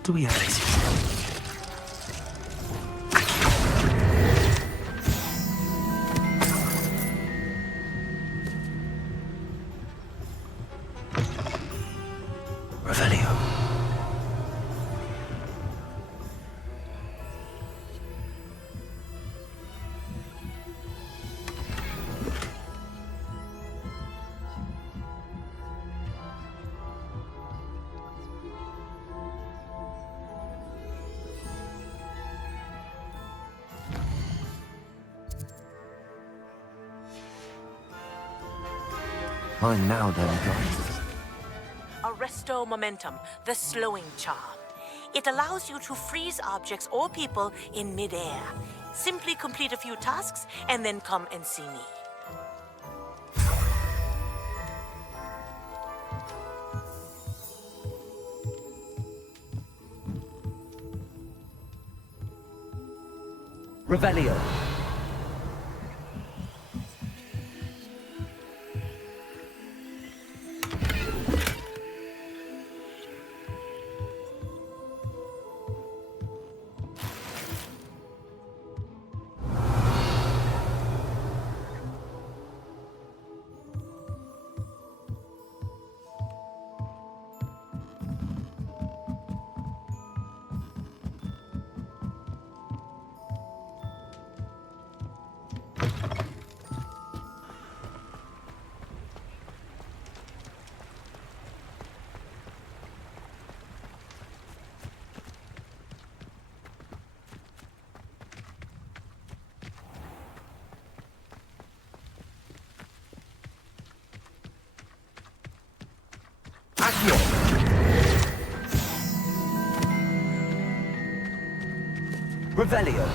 What do we have? Revelio. Fine now then, guys. Arresto Momentum, the slowing charm. It allows you to freeze objects or people in midair. Simply complete a few tasks and then come and see me. Revelio. Revelio.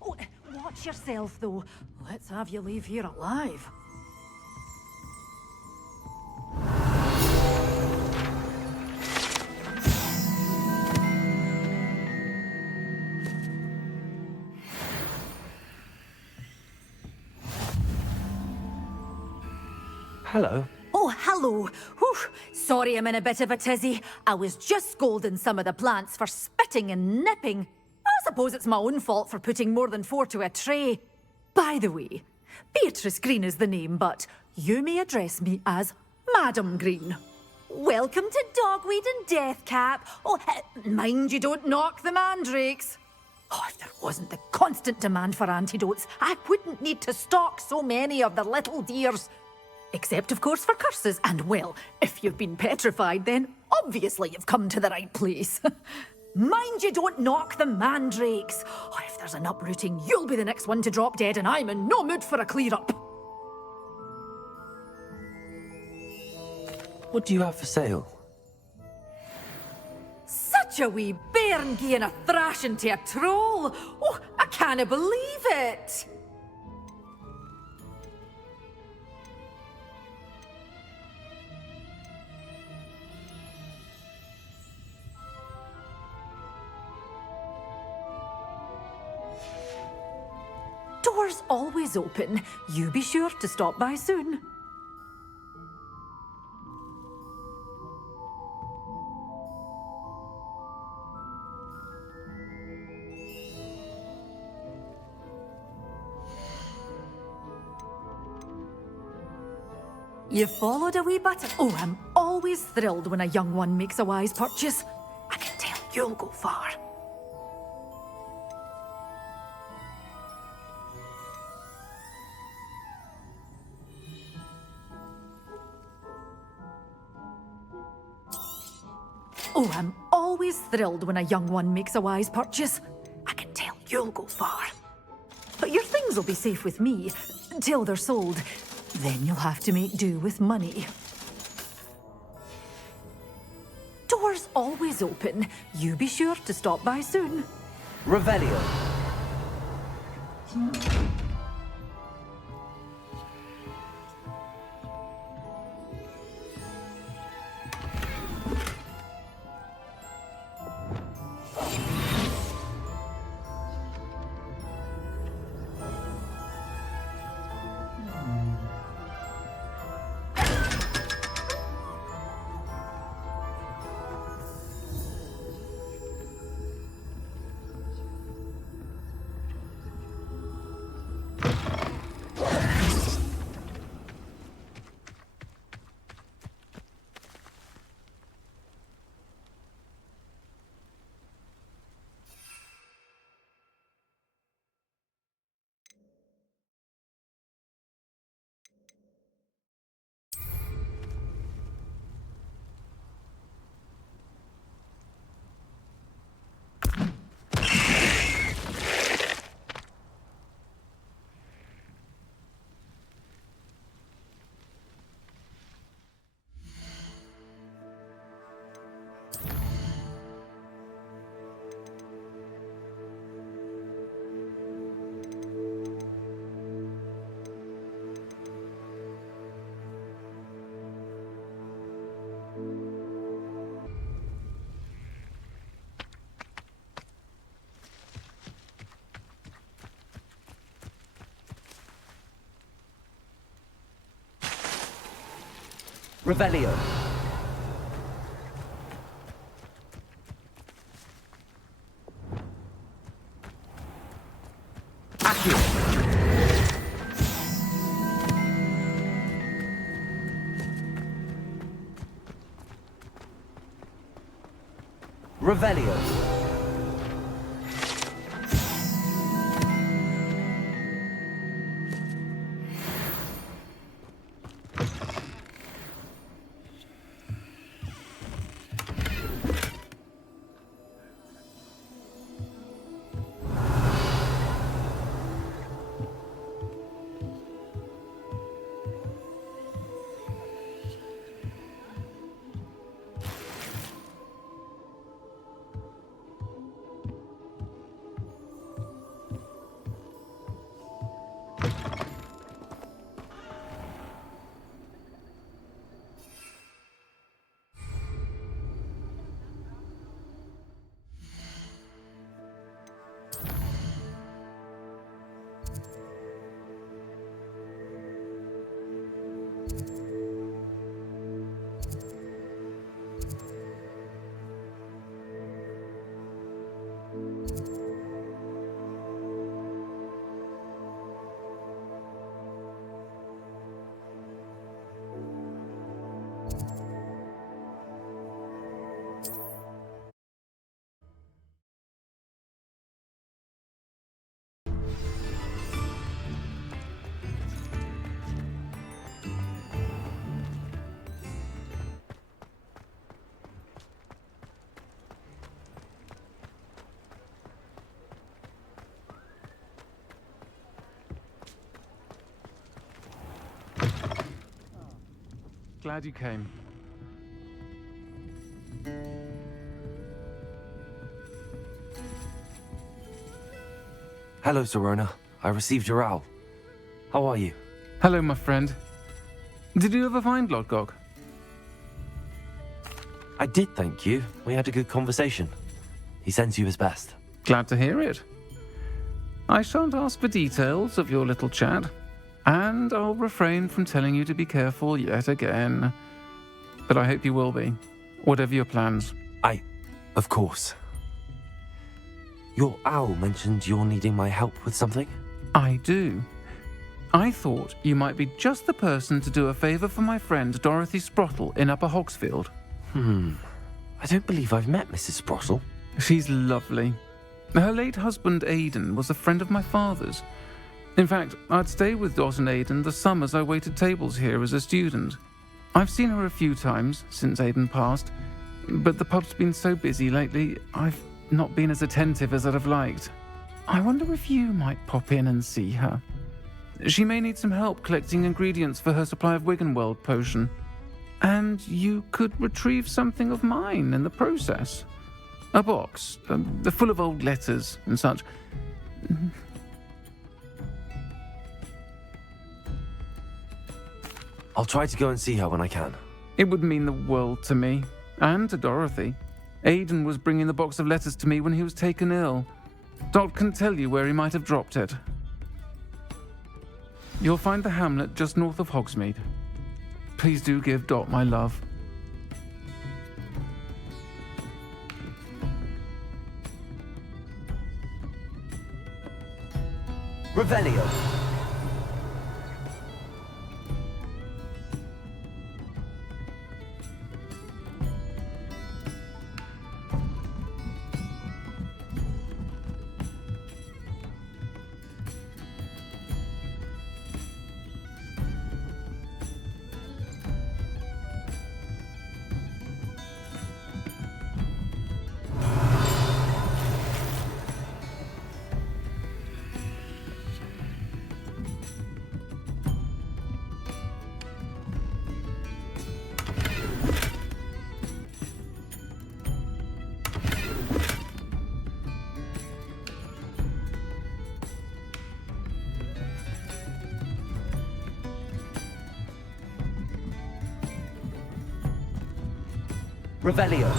Oh, watch yourself, though. Let's have you leave here alive. Hello. Oh, hello. Whew. Sorry I'm in a bit of a tizzy. I was just scolding some of the plants for spitting and nipping. I suppose it's my own fault for putting more than 4 to a tray. By the way, Beatrice Green is the name, but you may address me as Madam Green. Welcome to Dogweed and Deathcap. Oh, mind you don't knock the mandrakes. Oh, if there wasn't the constant demand for antidotes, I wouldn't need to stock so many of the little dears. Except, of course, for curses. And, well, if you've been petrified, then obviously you've come to the right place. Mind you don't knock the mandrakes. Oh, if there's an uprooting, you'll be the next one to drop dead, and I'm in no mood for a clear-up. What do you have for sale? Such a wee bairn gieing a thrashing to a troll. Oh, I can't believe it. Doors always open. You be sure to stop by soon. You followed a wee button. Oh, I'm always thrilled when a young one makes a wise purchase. I can tell you'll go far. Oh, I'm always thrilled when a young one makes a wise purchase. I can tell you'll go far. But your things will be safe with me until they're sold. Then you'll have to make do with money. Doors always open. You be sure to stop by soon. Revelio. Revelio. Accio. Revelio. Glad you came. Hello, Serona. I received your owl. How are you? Hello, my friend. Did you ever find Lodgok? I did, thank you. We had a good conversation. He sends you his best. Glad to hear it. I shan't ask for details of your little chat, and I'll refrain from telling you to be careful yet again. But I hope you will be, whatever your plans. Of course. Your owl mentioned you're needing my help with something? I do. I thought you might be just the person to do a favour for my friend Dorothy Sprottle in Upper Hogsfield. I don't believe I've met Mrs. Sprottle. She's lovely. Her late husband Aidan was a friend of my father's. In fact, I'd stay with Dot and Aidan the summers I waited tables here as a student. I've seen her a few times since Aidan passed, but the pub's been so busy lately, I've not been as attentive as I'd have liked. I wonder if you might pop in and see her. She may need some help collecting ingredients for her supply of Wiggenweld potion. And you could retrieve something of mine in the process. A box, full of old letters and such. I'll try to go and see her when I can. It would mean the world to me, and to Dorothy. Aidan was bringing the box of letters to me when he was taken ill. Dot can tell you where he might have dropped it. You'll find the hamlet just north of Hogsmeade. Please do give Dot my love. Revelio. Revelio.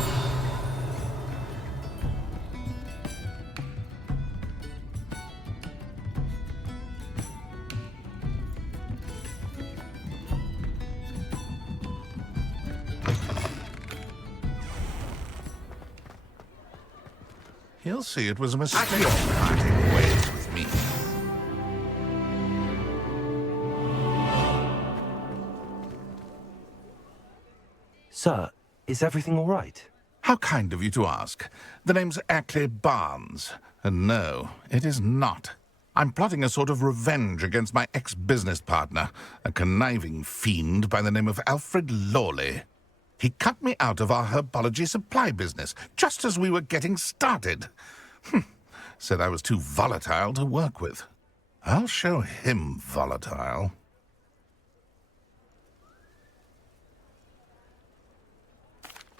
He'll see it was a mistake parting ways with me. Sir, is everything all right? How kind of you to ask. The name's Ackley Barnes. And no, it is not. I'm plotting a sort of revenge against my ex-business partner, a conniving fiend by the name of Alfred Lawley. He cut me out of our herbology supply business, just as we were getting started. Said I was too volatile to work with. I'll show him volatile.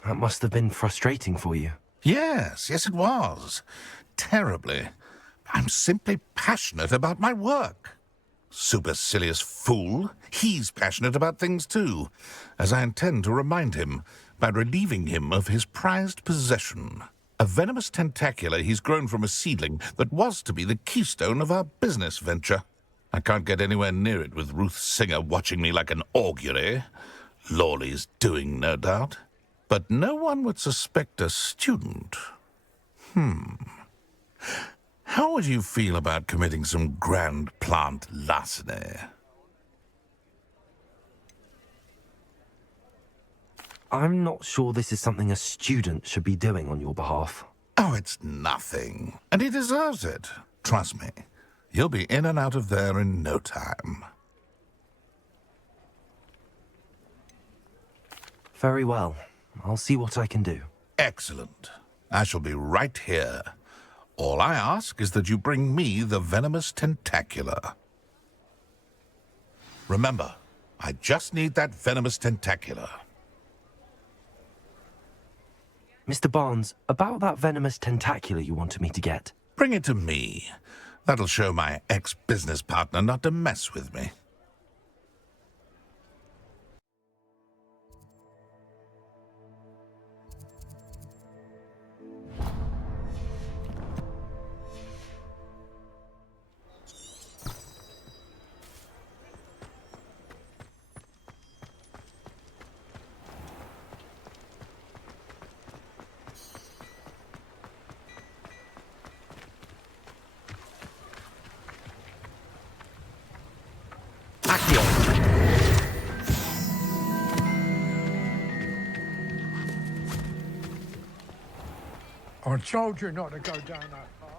That must have been frustrating for you. Yes, it was. Terribly. I'm simply passionate about my work. Supercilious fool. He's passionate about things too, as I intend to remind him by relieving him of his prized possession. A venomous tentacula he's grown from a seedling that was to be the keystone of our business venture. I can't get anywhere near it with Ruth Singer watching me like an augury. Lawley's doing, no doubt. But no one would suspect a student. How would you feel about committing some grand plant larceny? I'm not sure this is something a student should be doing on your behalf. Oh, it's nothing. And he deserves it. Trust me. You'll be in and out of there in no time. Very well. I'll see what I can do. Excellent. I shall be right here. All I ask is that you bring me the venomous tentacula. Remember, I just need that venomous tentacula. Mr. Barnes, about that venomous tentacula you wanted me to get. Bring it to me. That'll show my ex-business partner not to mess with me. I told you not to go down that path.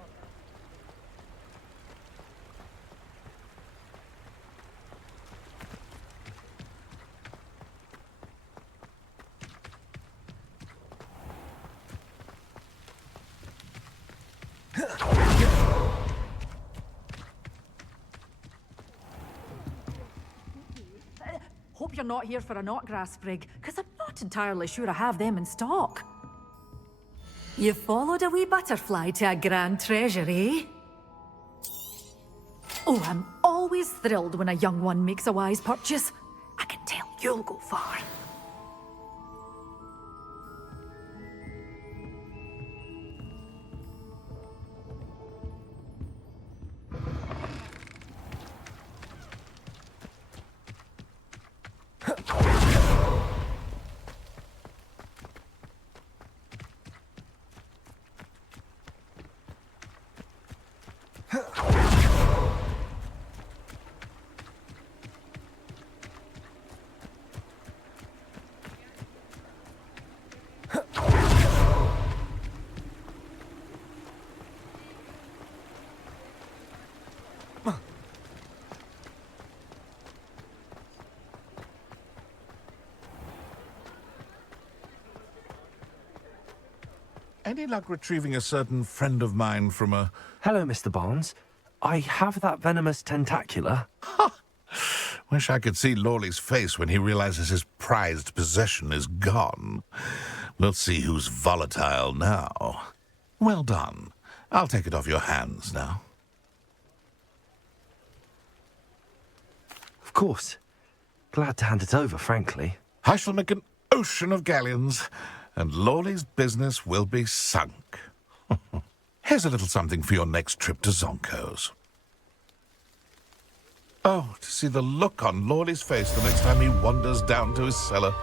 Hope you're not here for a knotgrass sprig, because I'm not entirely sure I have them in stock. You followed a wee butterfly to a grand treasure, eh? Oh, I'm always thrilled when a young one makes a wise purchase. I can tell you'll go far. Any luck retrieving a certain friend of mine from a... Hello, Mr. Barnes. I have that venomous tentacula. Wish I could see Lawley's face when he realizes his prized possession is gone. We'll see who's volatile now. Well done. I'll take it off your hands now. Of course. Glad to hand it over, frankly. I shall make an ocean of galleons, and Lawley's business will be sunk. Here's a little something for your next trip to Zonko's. Oh, to see the look on Lawley's face the next time he wanders down to his cellar.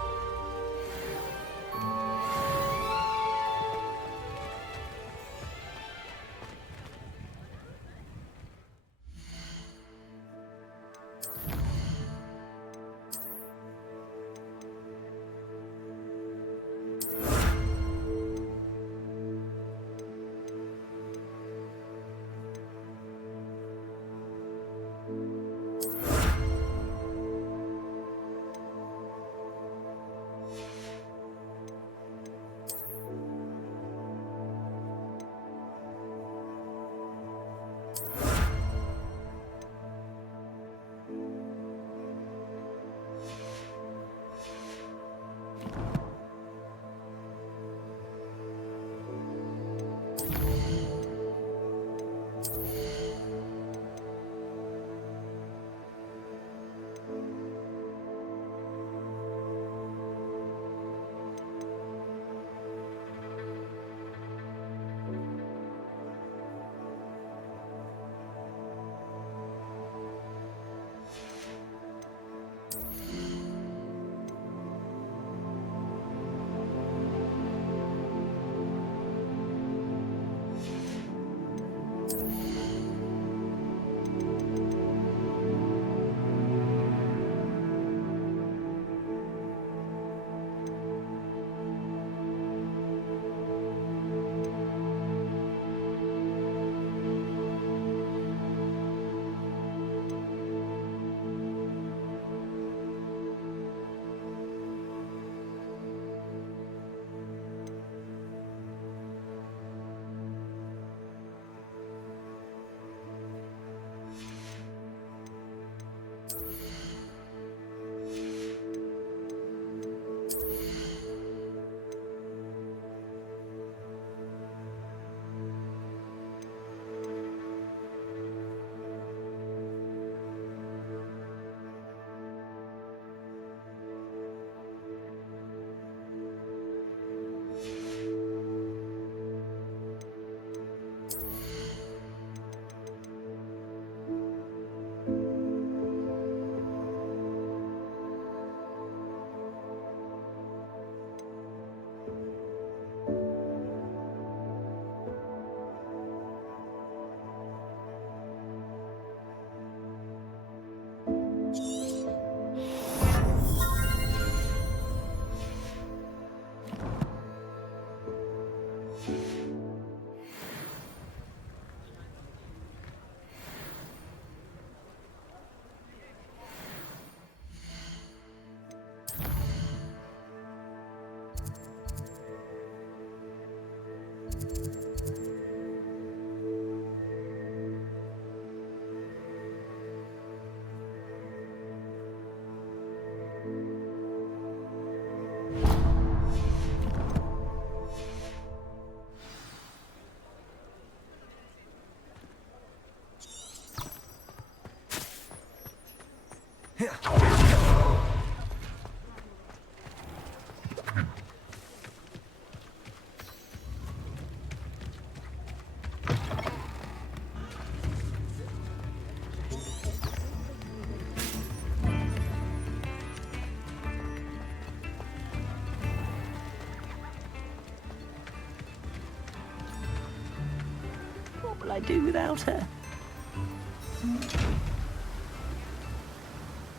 will I do without her?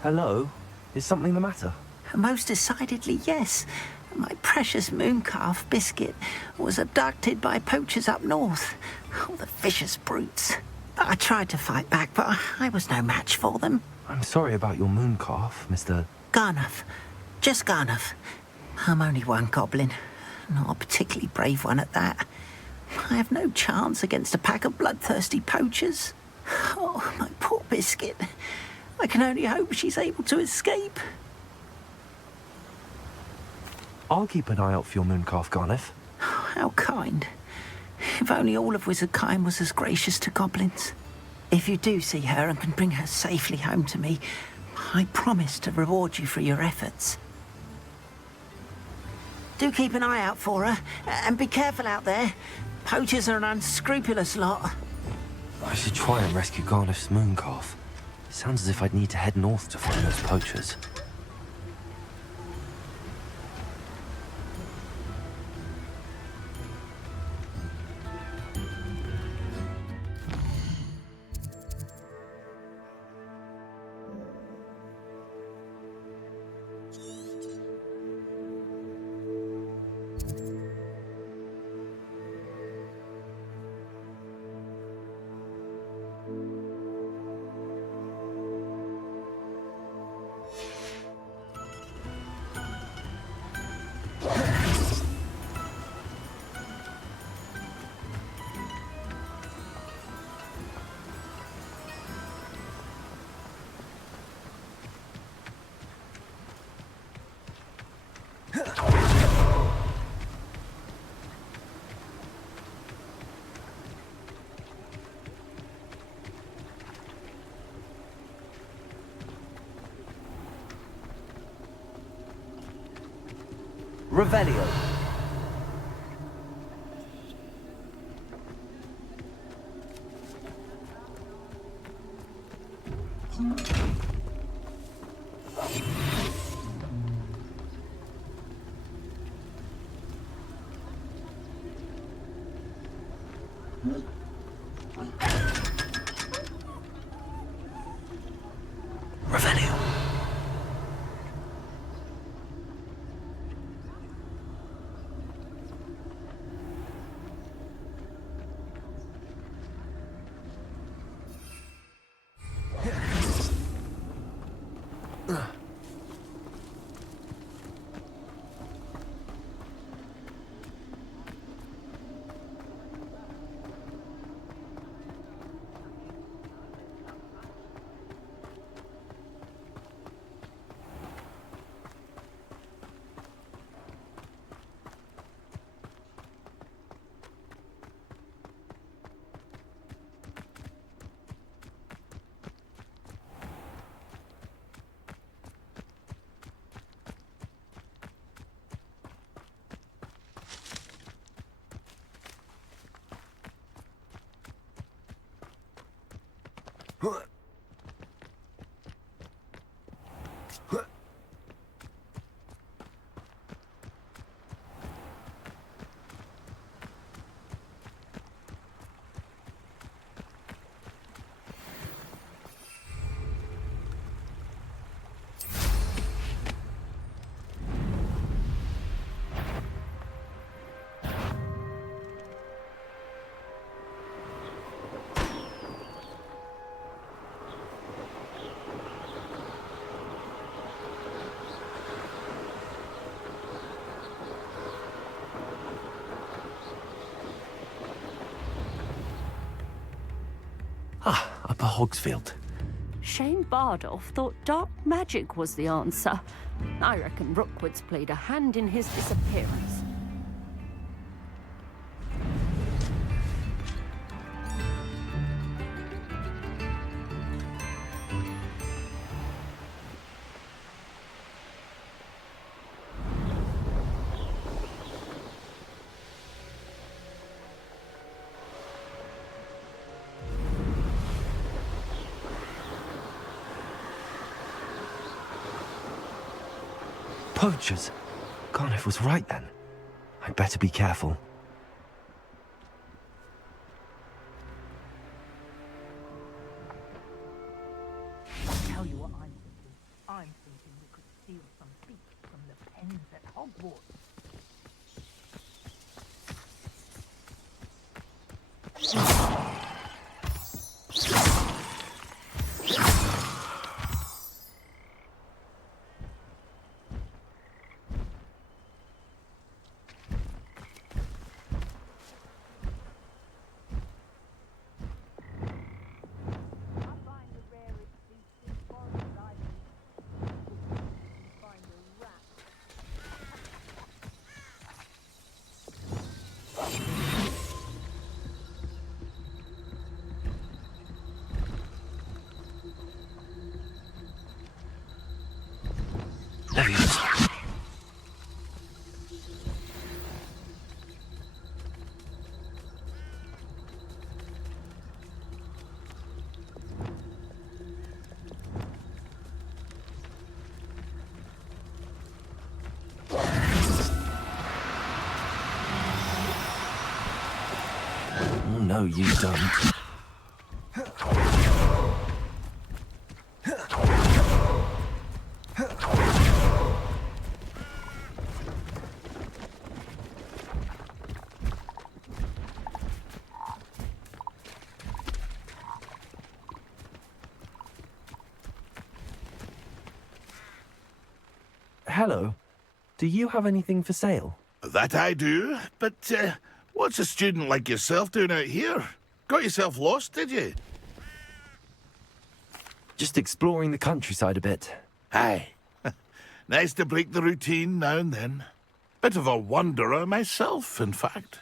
Hello? Is something the matter? Most decidedly, yes. My precious mooncalf, Biscuit, was abducted by poachers up north. Oh, the vicious brutes. I tried to fight back, but I was no match for them. I'm sorry about your mooncalf, Mr. Garnuff. Just Garnuff. I'm only one goblin. Not a particularly brave one at that. I have no chance against a pack of bloodthirsty poachers. Oh, my poor Biscuit. I can only hope she's able to escape. I'll keep an eye out for your mooncalf, Garniff. How kind. If only all of Wizardkind was as gracious to goblins. If you do see her and can bring her safely home to me, I promise to reward you for your efforts. Do keep an eye out for her, and be careful out there. Poachers are an unscrupulous lot. I should try and rescue Garniff's mooncalf. Sounds as if I'd need to head north to find those poachers. Revelio. Revelio. Upper Hogsfield. Shane Bardolph thought dark magic was the answer. I reckon Rookwood's played a hand in his disappearance. Poachers. Garniff was right then. I'd better be careful. interviews. Oh, no, you don't. Hello. Do you have anything for sale? That I do, but what's a student like yourself doing out here? Got yourself lost, did you? Just exploring the countryside a bit. Aye. Nice to break the routine now and then. Bit of a wanderer myself, in fact.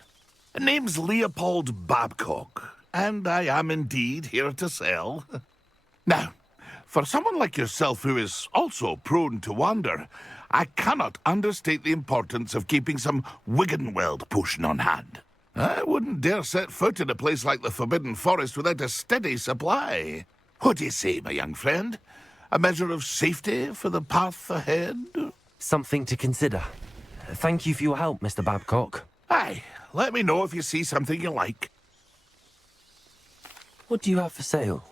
Name's Leopold Babcock, and I am indeed here to sell. Now, for someone like yourself who is also prone to wander, I cannot understate the importance of keeping some Wiggenweld potion on hand. I wouldn't dare set foot in a place like the Forbidden Forest without a steady supply. What do you say, my young friend? A measure of safety for the path ahead? Something to consider. Thank you for your help, Mr. Babcock. Aye, let me know if you see something you like. What do you have for sale?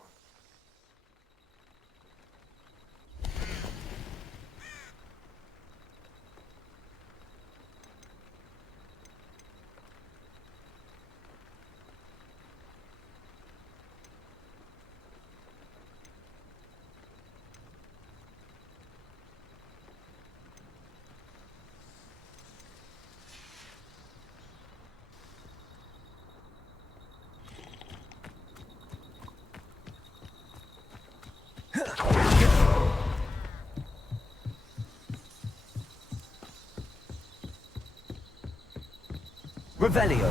Revelio.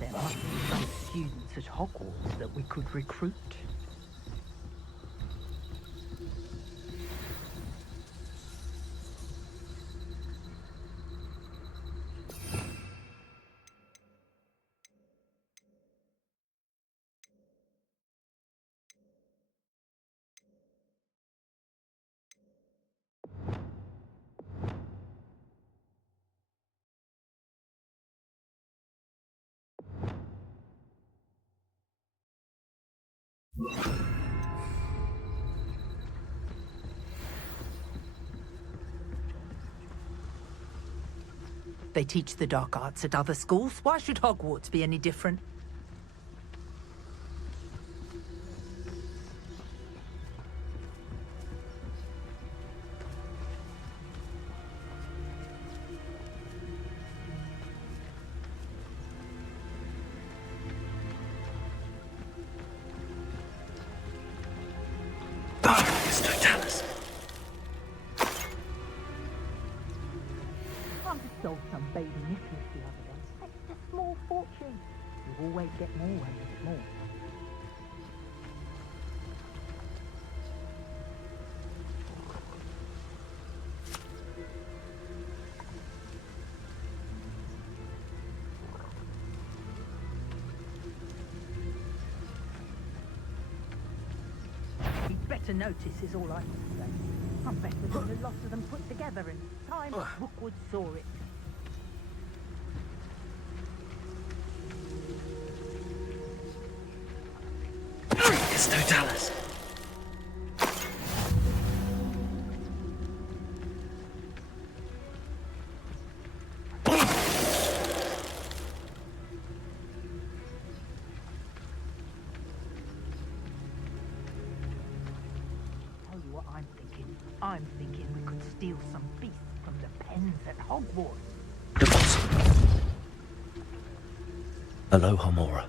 There must be some students at Hogwarts that we could recruit. They teach the dark arts at other schools. Why should Hogwarts be any different? Sold some baby necklace the other day. It's a small fortune. You always get more when it's more. You'd better notice is all I can say. I'm better than the lot of them put together, and time Rookwood saw it. It's Totalis. Tell you what I'm thinking. I'm thinking we could steal some beasts from the pens at Hogwarts. Aloha, Mora.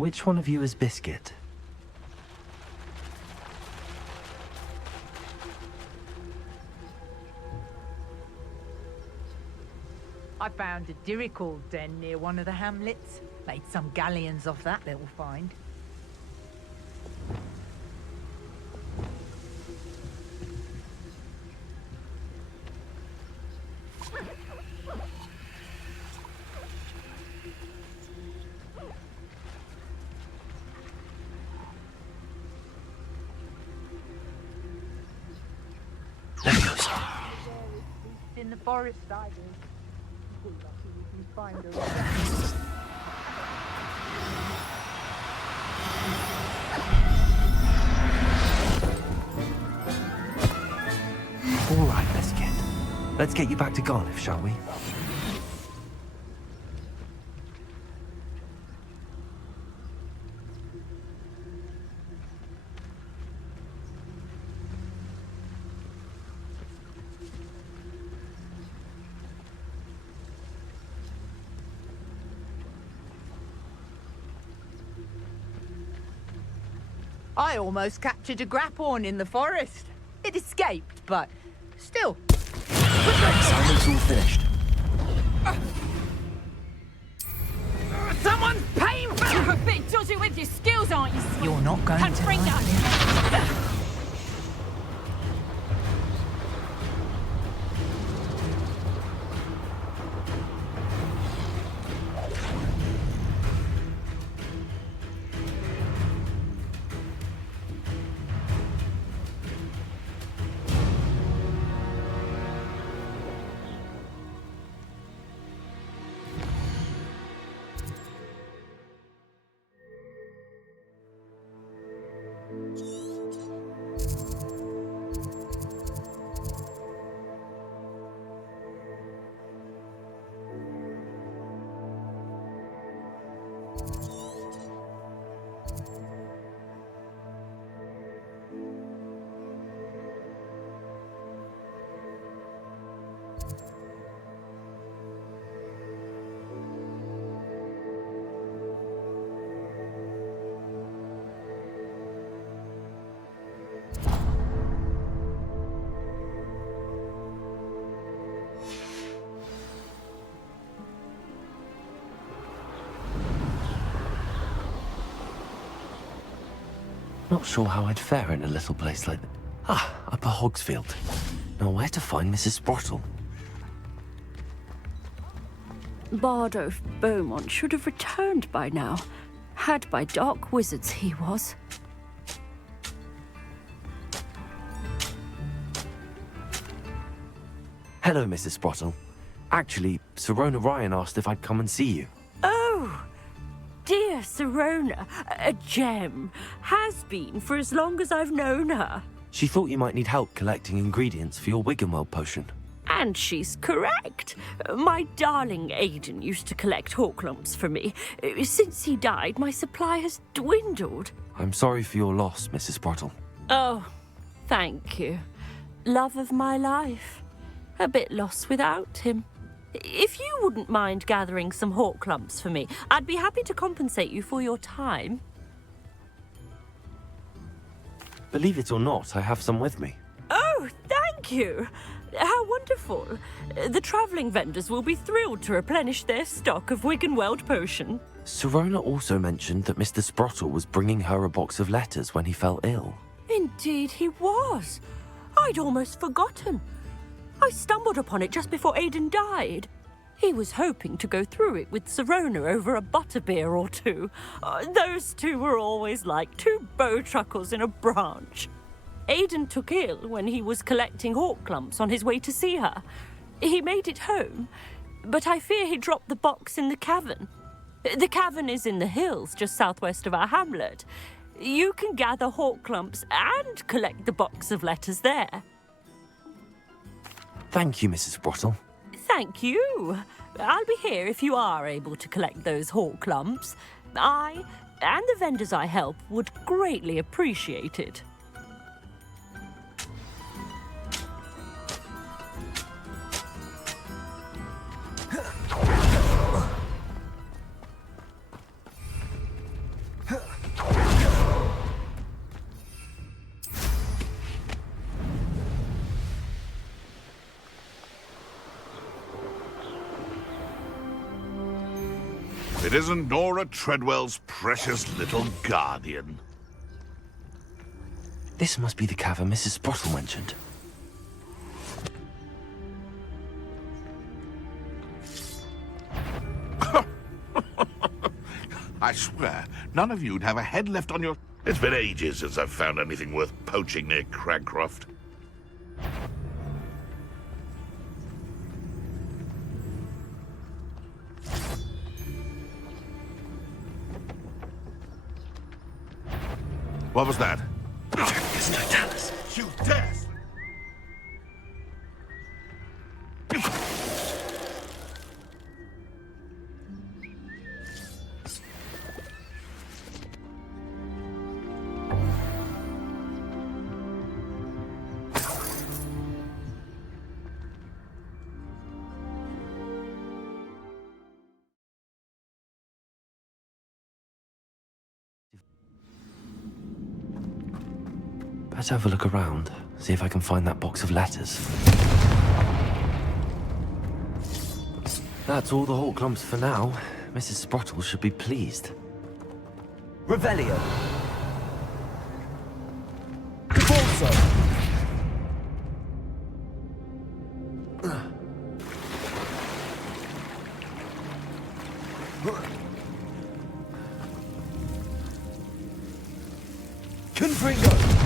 Which one of you is Biscuit? I found a Dirical den near one of the hamlets. Made some galleons off that little find. There he goes. In the forest, I do. We're lucky we can find her. All right, Biscuit. Let's get you back to Garliff, shall we? I almost captured a grapphorn in the forest. It escaped, but still. Simon's all finished. Someone's paying for it! You're a bit dodgy with your skills, aren't you? You're not going to bring like that. Not sure how I'd fare in a little place like that. Ah, Upper Hogsfield. Now where to find Mrs. Sprottle? Bardo Beaumont should have returned by now. Had by dark wizards he was. Hello, Mrs. Sprottle. Actually, Sirona Ryan asked if I'd come and see you. Oh, dear Sirona, a gem. Has been for as long as I've known her. She thought you might need help collecting ingredients for your Wiggenweld potion. And she's correct. My darling Aidan used to collect Horklumps for me. Since he died, my supply has dwindled. I'm sorry for your loss, Mrs. Sprottle. Oh, thank you. Love of my life. A bit lost without him. If you wouldn't mind gathering some Horklumps for me, I'd be happy to compensate you for your time. Believe it or not, I have some with me. Oh, thank you. How wonderful. The travelling vendors will be thrilled to replenish their stock of Wiggenweld potion. Sirona also mentioned that Mr. Sprottle was bringing her a box of letters when he fell ill. Indeed he was. I'd almost forgotten. I stumbled upon it just before Aidan died. He was hoping to go through it with Sirona over a butterbeer or two. Those two were always like two bowtruckles in a branch. Aidan took ill when he was collecting Horklumps on his way to see her. He made it home, but I fear he dropped the box in the cavern. The cavern is in the hills just southwest of our hamlet. You can gather Horklumps and collect the box of letters there. Thank you, Mrs. Sprottle. Thank you. I'll be here if you are able to collect those Horklumps. I and the vendors I help would greatly appreciate it. It isn't Nora Treadwell's precious little guardian. This must be the cavern Mrs. Sprottle mentioned. I swear, none of you'd have a head left on your... It's been ages since I've found anything worth poaching near Cragcroft. What was that? You dare! Better have a look around, see if I can find that box of letters. That's all the Hawk Lumps for now. Mrs. Sprottle should be pleased. Revelio. Cabalzo. Confringo.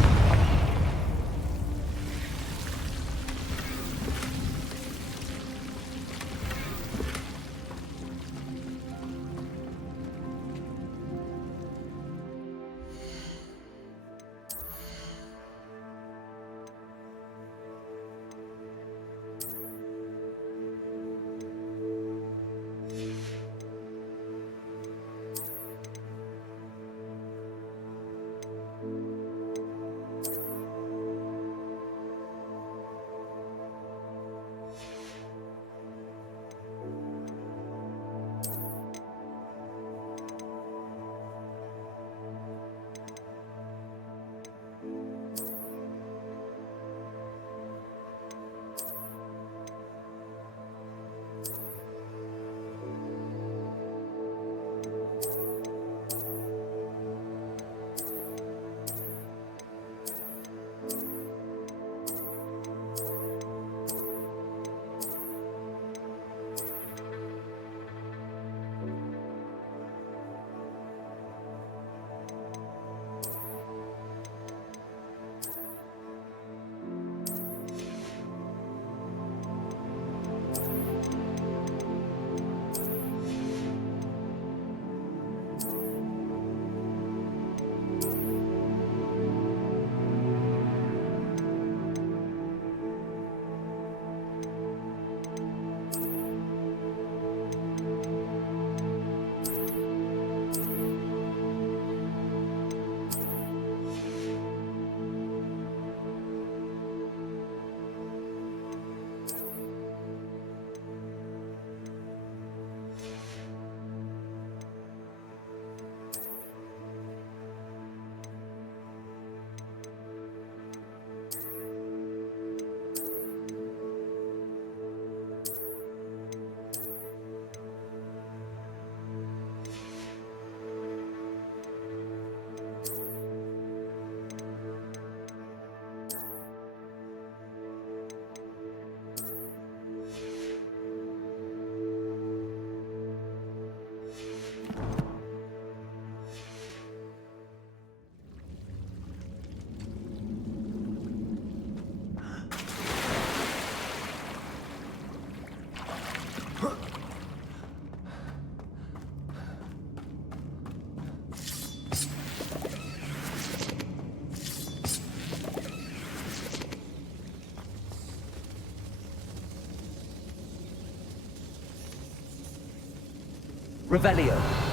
Revelio.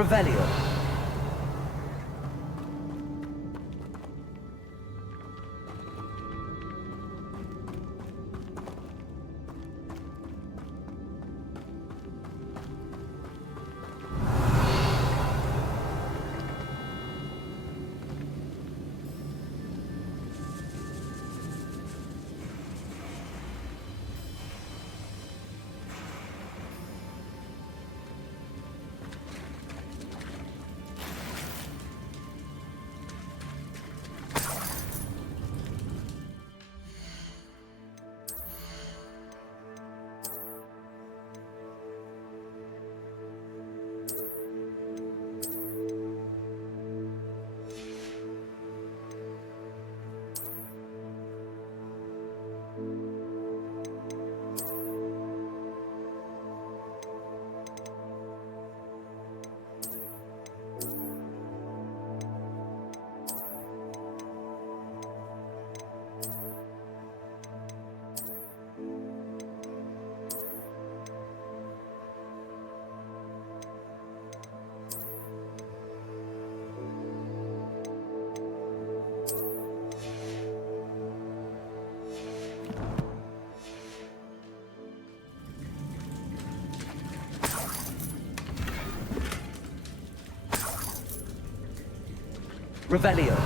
Revelio. Revelio.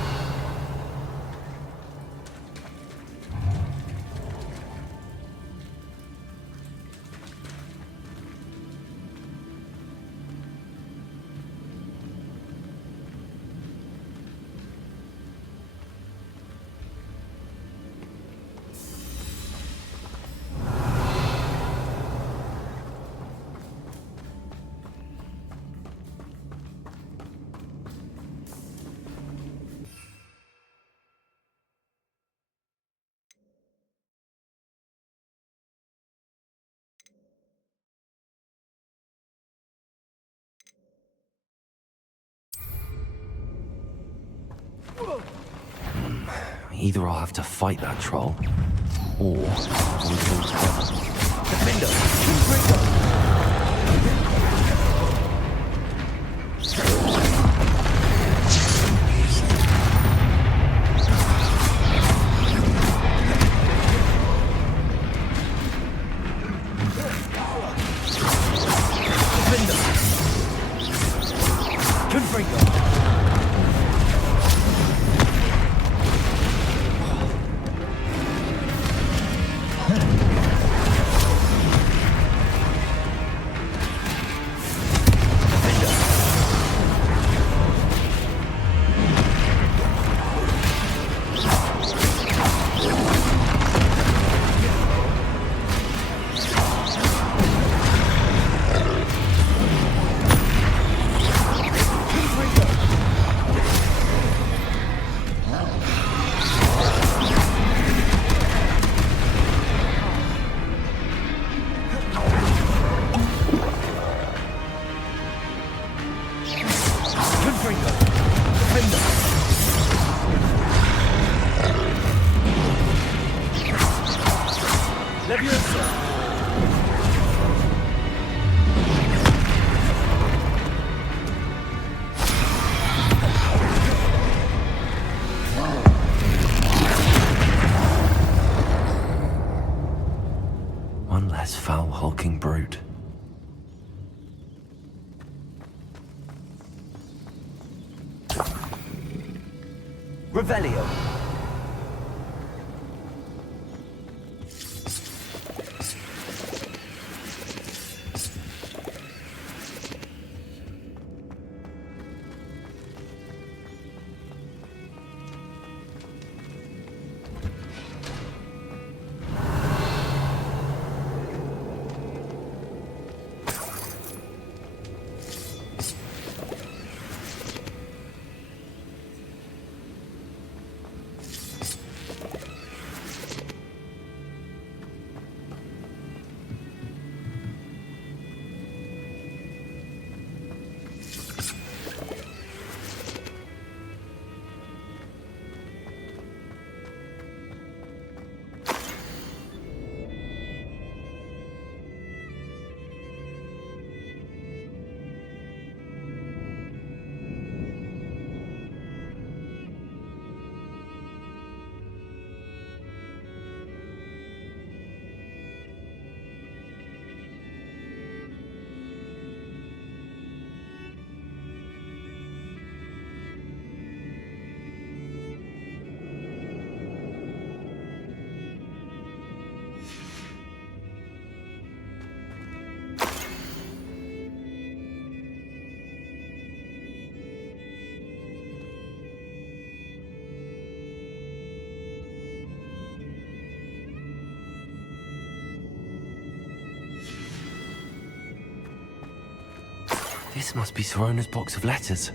Either I'll have to fight that troll, or I'll go together. Defender. One less foul-hulking brute. Revelio. This must be Sorona's box of letters.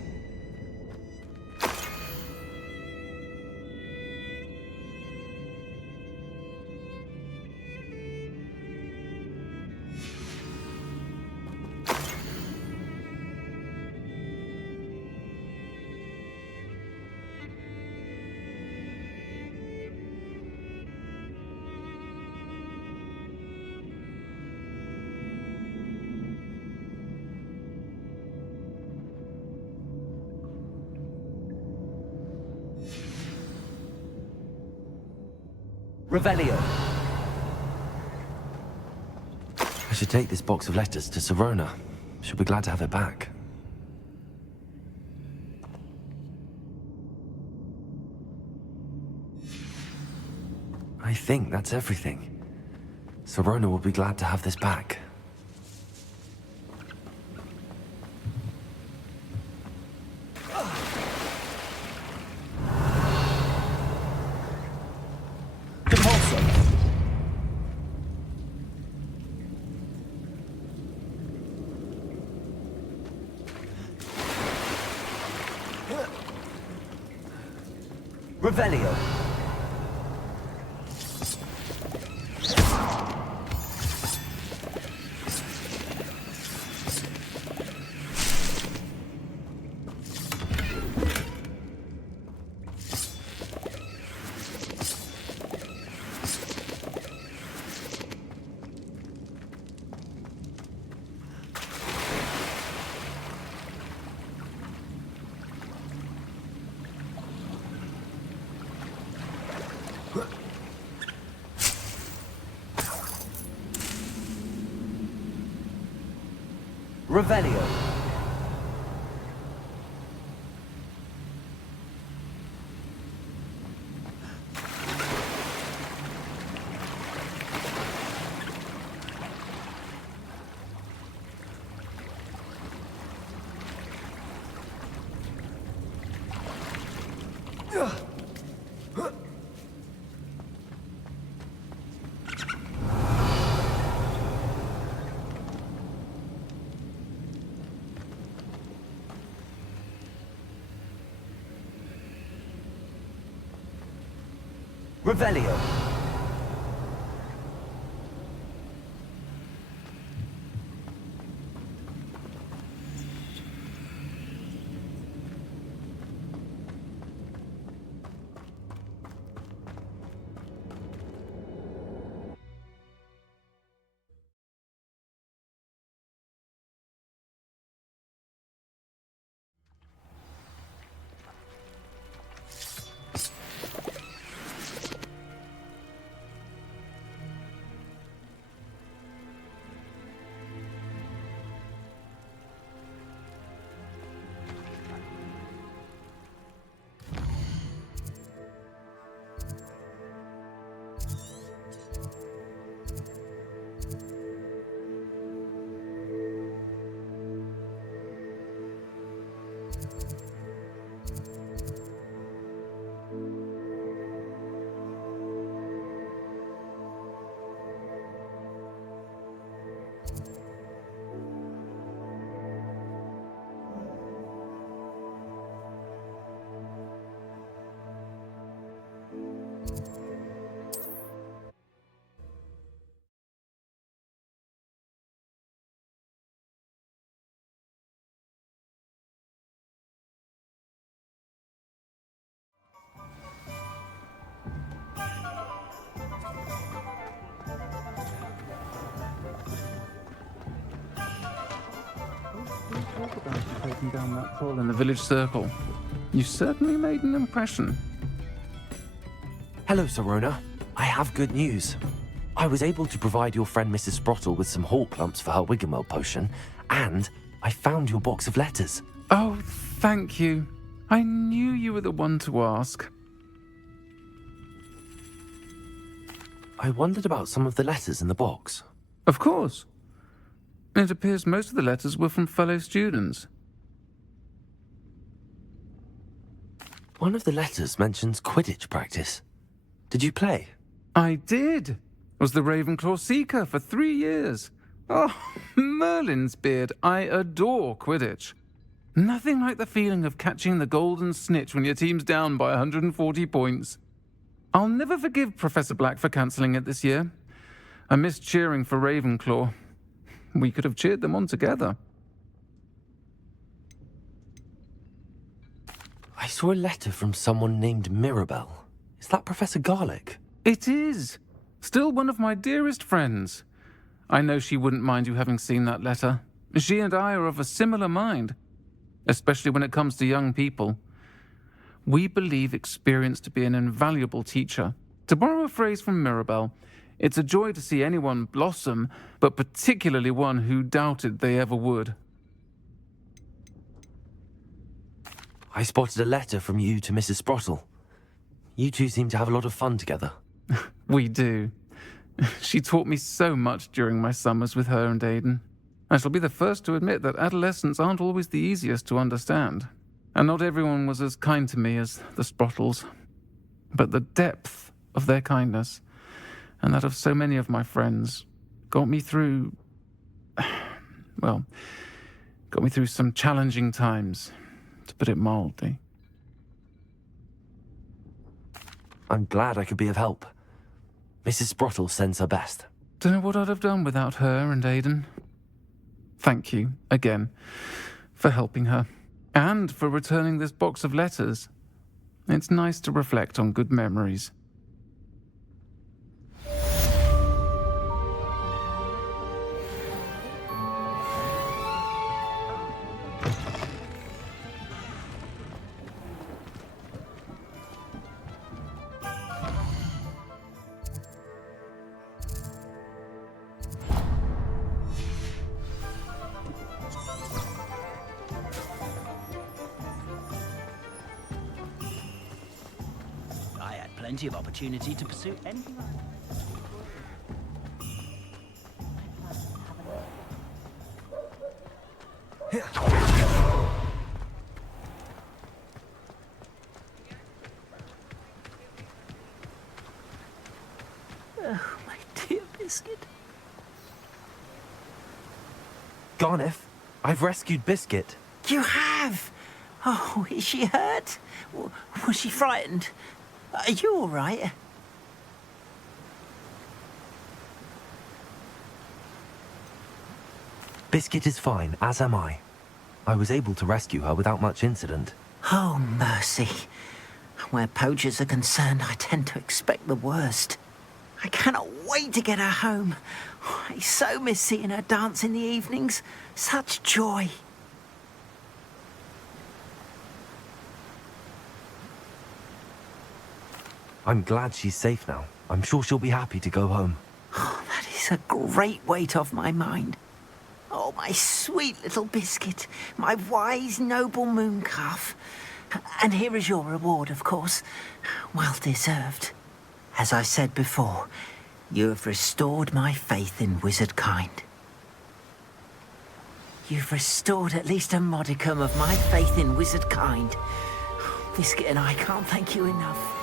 Revelio. I should take this box of letters to Sirona. She'll be glad to have it back. I think that's everything. Sirona will be glad to have this back. Revelio. Revelio. Revelio. Talk about you taking down that troll in the village circle. You certainly made an impression. Hello, Sirona. I have good news. I was able to provide your friend Mrs. Sprottle with some hawk lumps for her Wiggenweld potion, and I found your box of letters. Oh, thank you. I knew you were the one to ask. I wondered about some of the letters in the box. Of course. It appears most of the letters were from fellow students. One of the letters mentions Quidditch practice. Did you play? I did. Was the Ravenclaw Seeker for 3 years. Oh, Merlin's beard. I adore Quidditch. Nothing like the feeling of catching the golden snitch when your team's down by 140 points. I'll never forgive Professor Black for cancelling it this year. I missed cheering for Ravenclaw. We could have cheered them on together. I saw a letter from someone named Mirabelle. Is that Professor Garlick? It is. Still one of my dearest friends. I know she wouldn't mind you having seen that letter. She and I are of a similar mind, especially when it comes to young people. We believe experience to be an invaluable teacher. To borrow a phrase from Mirabelle, it's a joy to see anyone blossom, but particularly one who doubted they ever would. I spotted a letter from you to Mrs. Sprottle. You two seem to have a lot of fun together. We do. She taught me so much during my summers with her and Aidan. I shall be the first to admit that adolescents aren't always the easiest to understand, and not everyone was as kind to me as the Sprottles. But the depth of their kindness, and that of so many of my friends, got me through some challenging times, to put it mildly. I'm glad I could be of help. Mrs. Sprottle sends her best. Don't know what I'd have done without her and Aidan. Thank you, again, for helping her, and for returning this box of letters. It's nice to reflect on good memories. Plenty of opportunity to pursue anything I... Oh, my dear Biscuit. Garniff, I've rescued Biscuit. You have? Oh, is she hurt? Was she frightened? Are you all right? Biscuit is fine, as am I. I was able to rescue her without much incident. Oh, mercy. Where poachers are concerned, I tend to expect the worst. I cannot wait to get her home. I so miss seeing her dance in the evenings. Such joy. I'm glad she's safe now. I'm sure she'll be happy to go home. Oh, that is a great weight off my mind. Oh, my sweet little Biscuit, my wise, noble mooncalf. And here is your reward, of course. Well deserved. As I said before, you have restored my faith in wizard kind. You've restored at least a modicum of my faith in wizard kind. Biscuit and I can't thank you enough.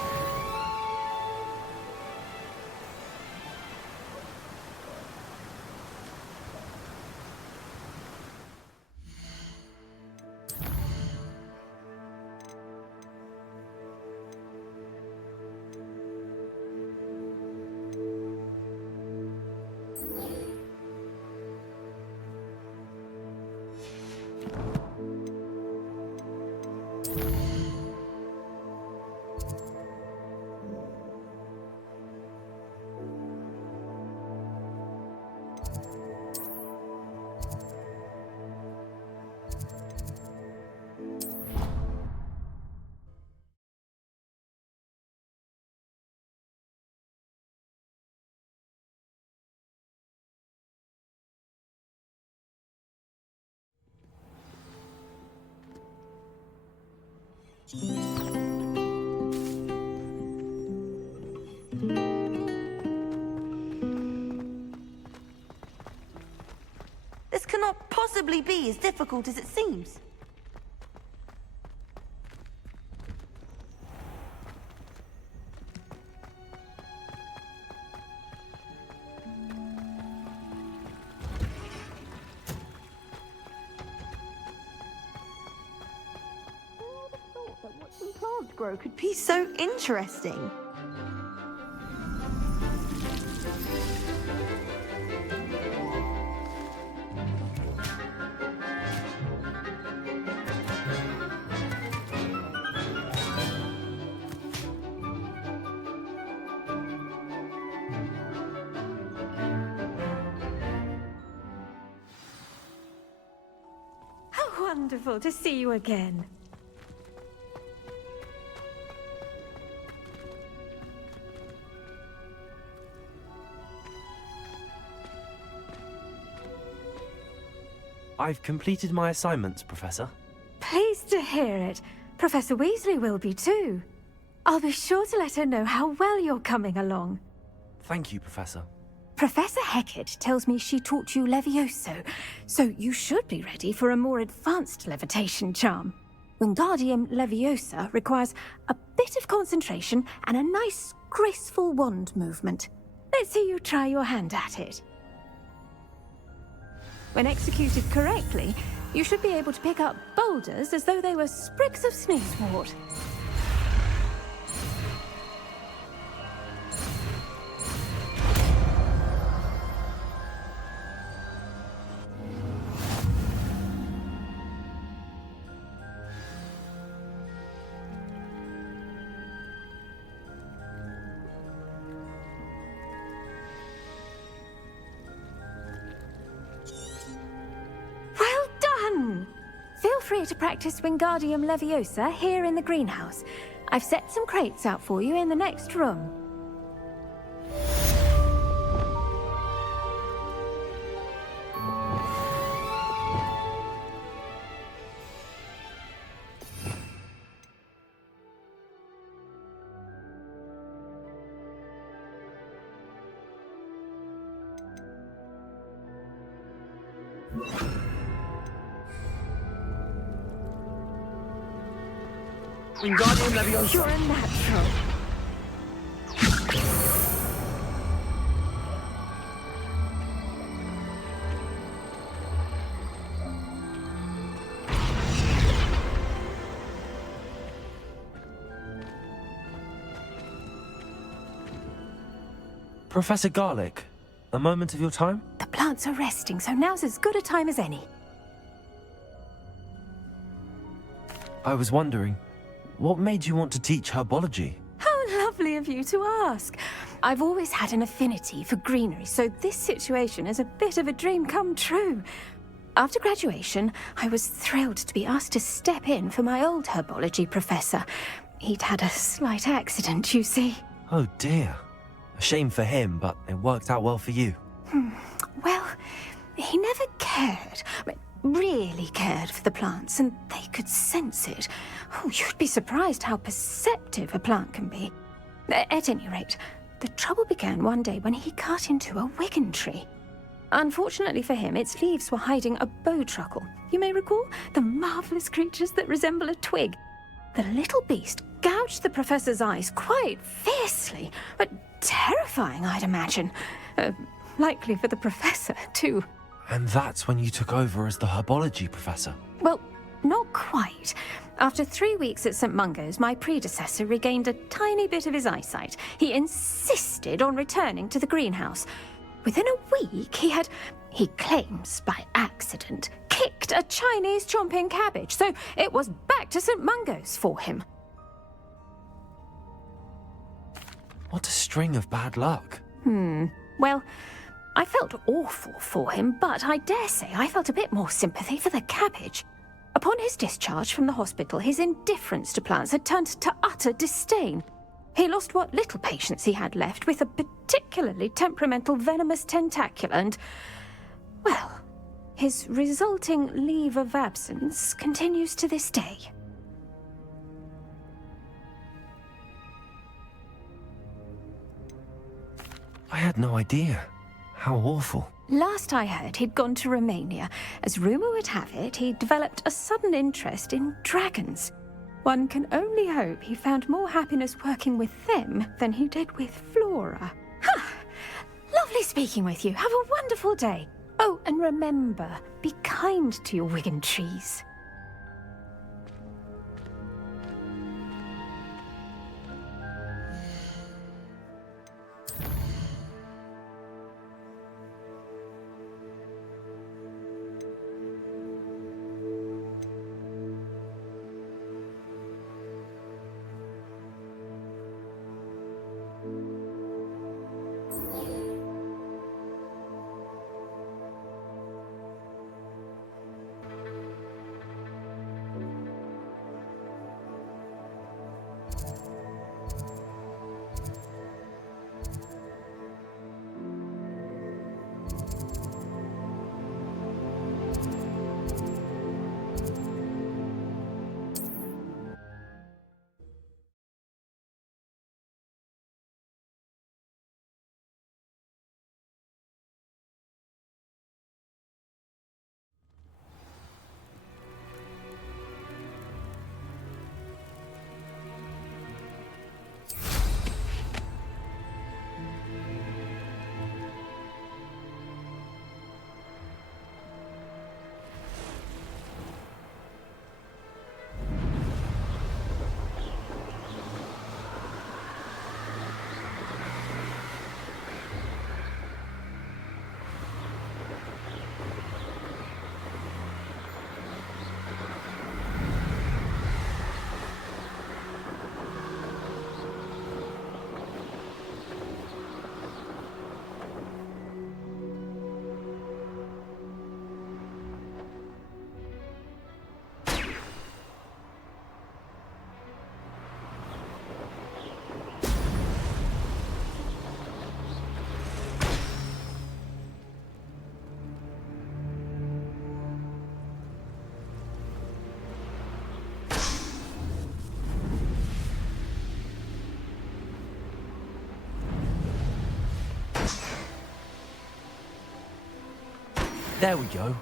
This cannot possibly be as difficult as it seems. grow could be so interesting. How wonderful to see you again. I've completed my assignments, Professor. Pleased to hear it. Professor Weasley will be too. I'll be sure to let her know how well you're coming along. Thank you, Professor. Professor Hecat tells me she taught you Levioso, so you should be ready for a more advanced levitation charm. Wingardium Leviosa requires a bit of concentration and a nice, graceful wand movement. Let's see you try your hand at it. When executed correctly, you should be able to pick up boulders as though they were sprigs of sneezewort. Feel free to practice Wingardium Leviosa here in the greenhouse. I've set some crates out for you in the next room. Wingardium Leviosa. You're a natural. Professor Garlick, a moment of your time? The plants are resting, so now's as good a time as any. I was wondering, what made you want to teach herbology? How lovely of you to ask. I've always had an affinity for greenery, so this situation is a bit of a dream come true. After graduation, I was thrilled to be asked to step in for my old herbology professor. He'd had a slight accident, you see. Oh dear. A shame for him, but it worked out well for you. Well, he never cared. Really cared for the plants, and they could sense it. Oh, you'd be surprised how perceptive a plant can be. At any rate, the trouble began one day when he cut into a wigan tree. Unfortunately for him, its leaves were hiding a bowtruckle. You may recall the marvellous creatures that resemble a twig. The little beast gouged the professor's eyes quite fiercely, but terrifying, I'd imagine. Likely for the professor, too. And that's when you took over as the herbology professor? Well, not quite. After 3 weeks at St. Mungo's, my predecessor regained a tiny bit of his eyesight. He insisted on returning to the greenhouse. Within a week, he claims by accident, kicked a Chinese chomping cabbage, so it was back to St. Mungo's for him. What a string of bad luck. Well, I felt awful for him, but I dare say I felt a bit more sympathy for the cabbage. Upon his discharge from the hospital, his indifference to plants had turned to utter disdain. He lost what little patience he had left with a particularly temperamental venomous tentacula and, well, his resulting leave of absence continues to this day. I had no idea. How awful. Last I heard, he'd gone to Romania. As rumour would have it, he'd developed a sudden interest in dragons. One can only hope he found more happiness working with them than he did with Flora. Lovely speaking with you. Have a wonderful day. Oh, and remember, be kind to your wigan trees. There we go.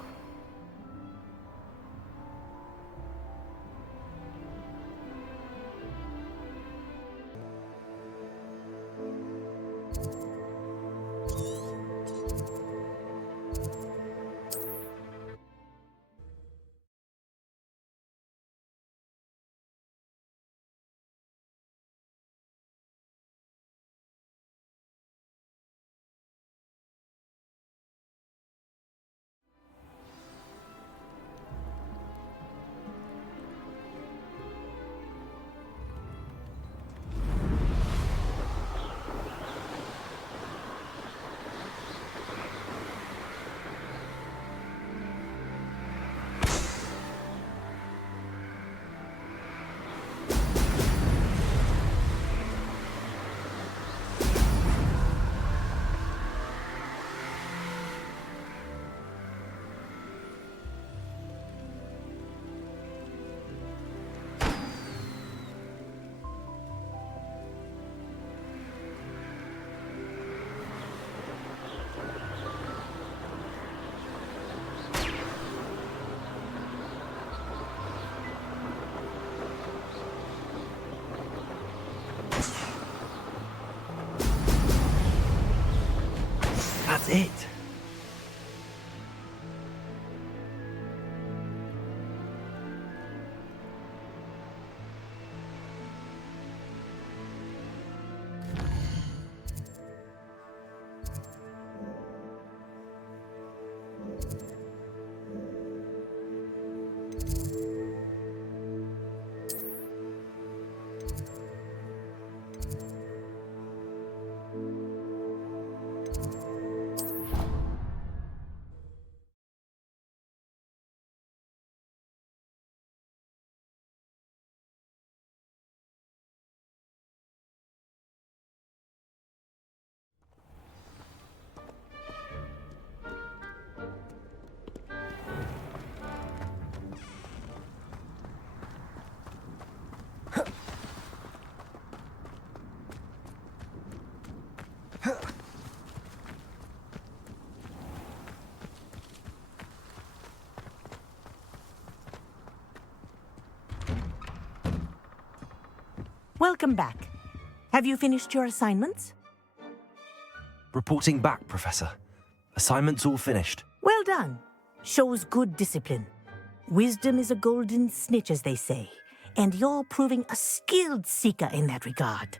That's it. Welcome back. Have you finished your assignments? Reporting back, Professor. Assignment's all finished. Well done. Shows good discipline. Wisdom is a golden snitch, as they say, and you're proving a skilled seeker in that regard.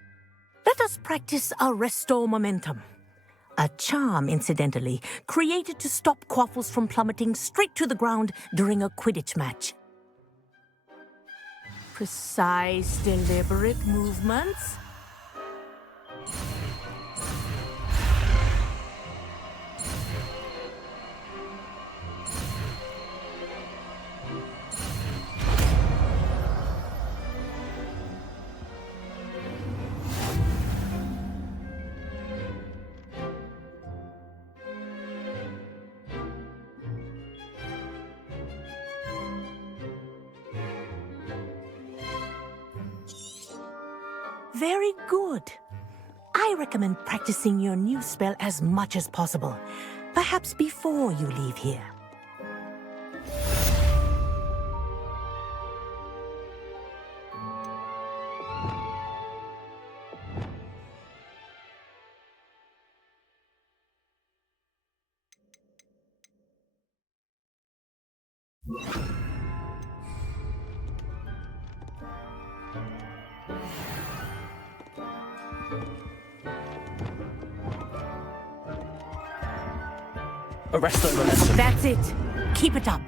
Let us practice Arresto Momentum. A charm, incidentally, created to stop quaffles from plummeting straight to the ground during a Quidditch match. Precise, deliberate movements. Very good. I recommend practicing your new spell as much as possible, perhaps before you leave here. Arresto Momentum. That's it. Keep it up.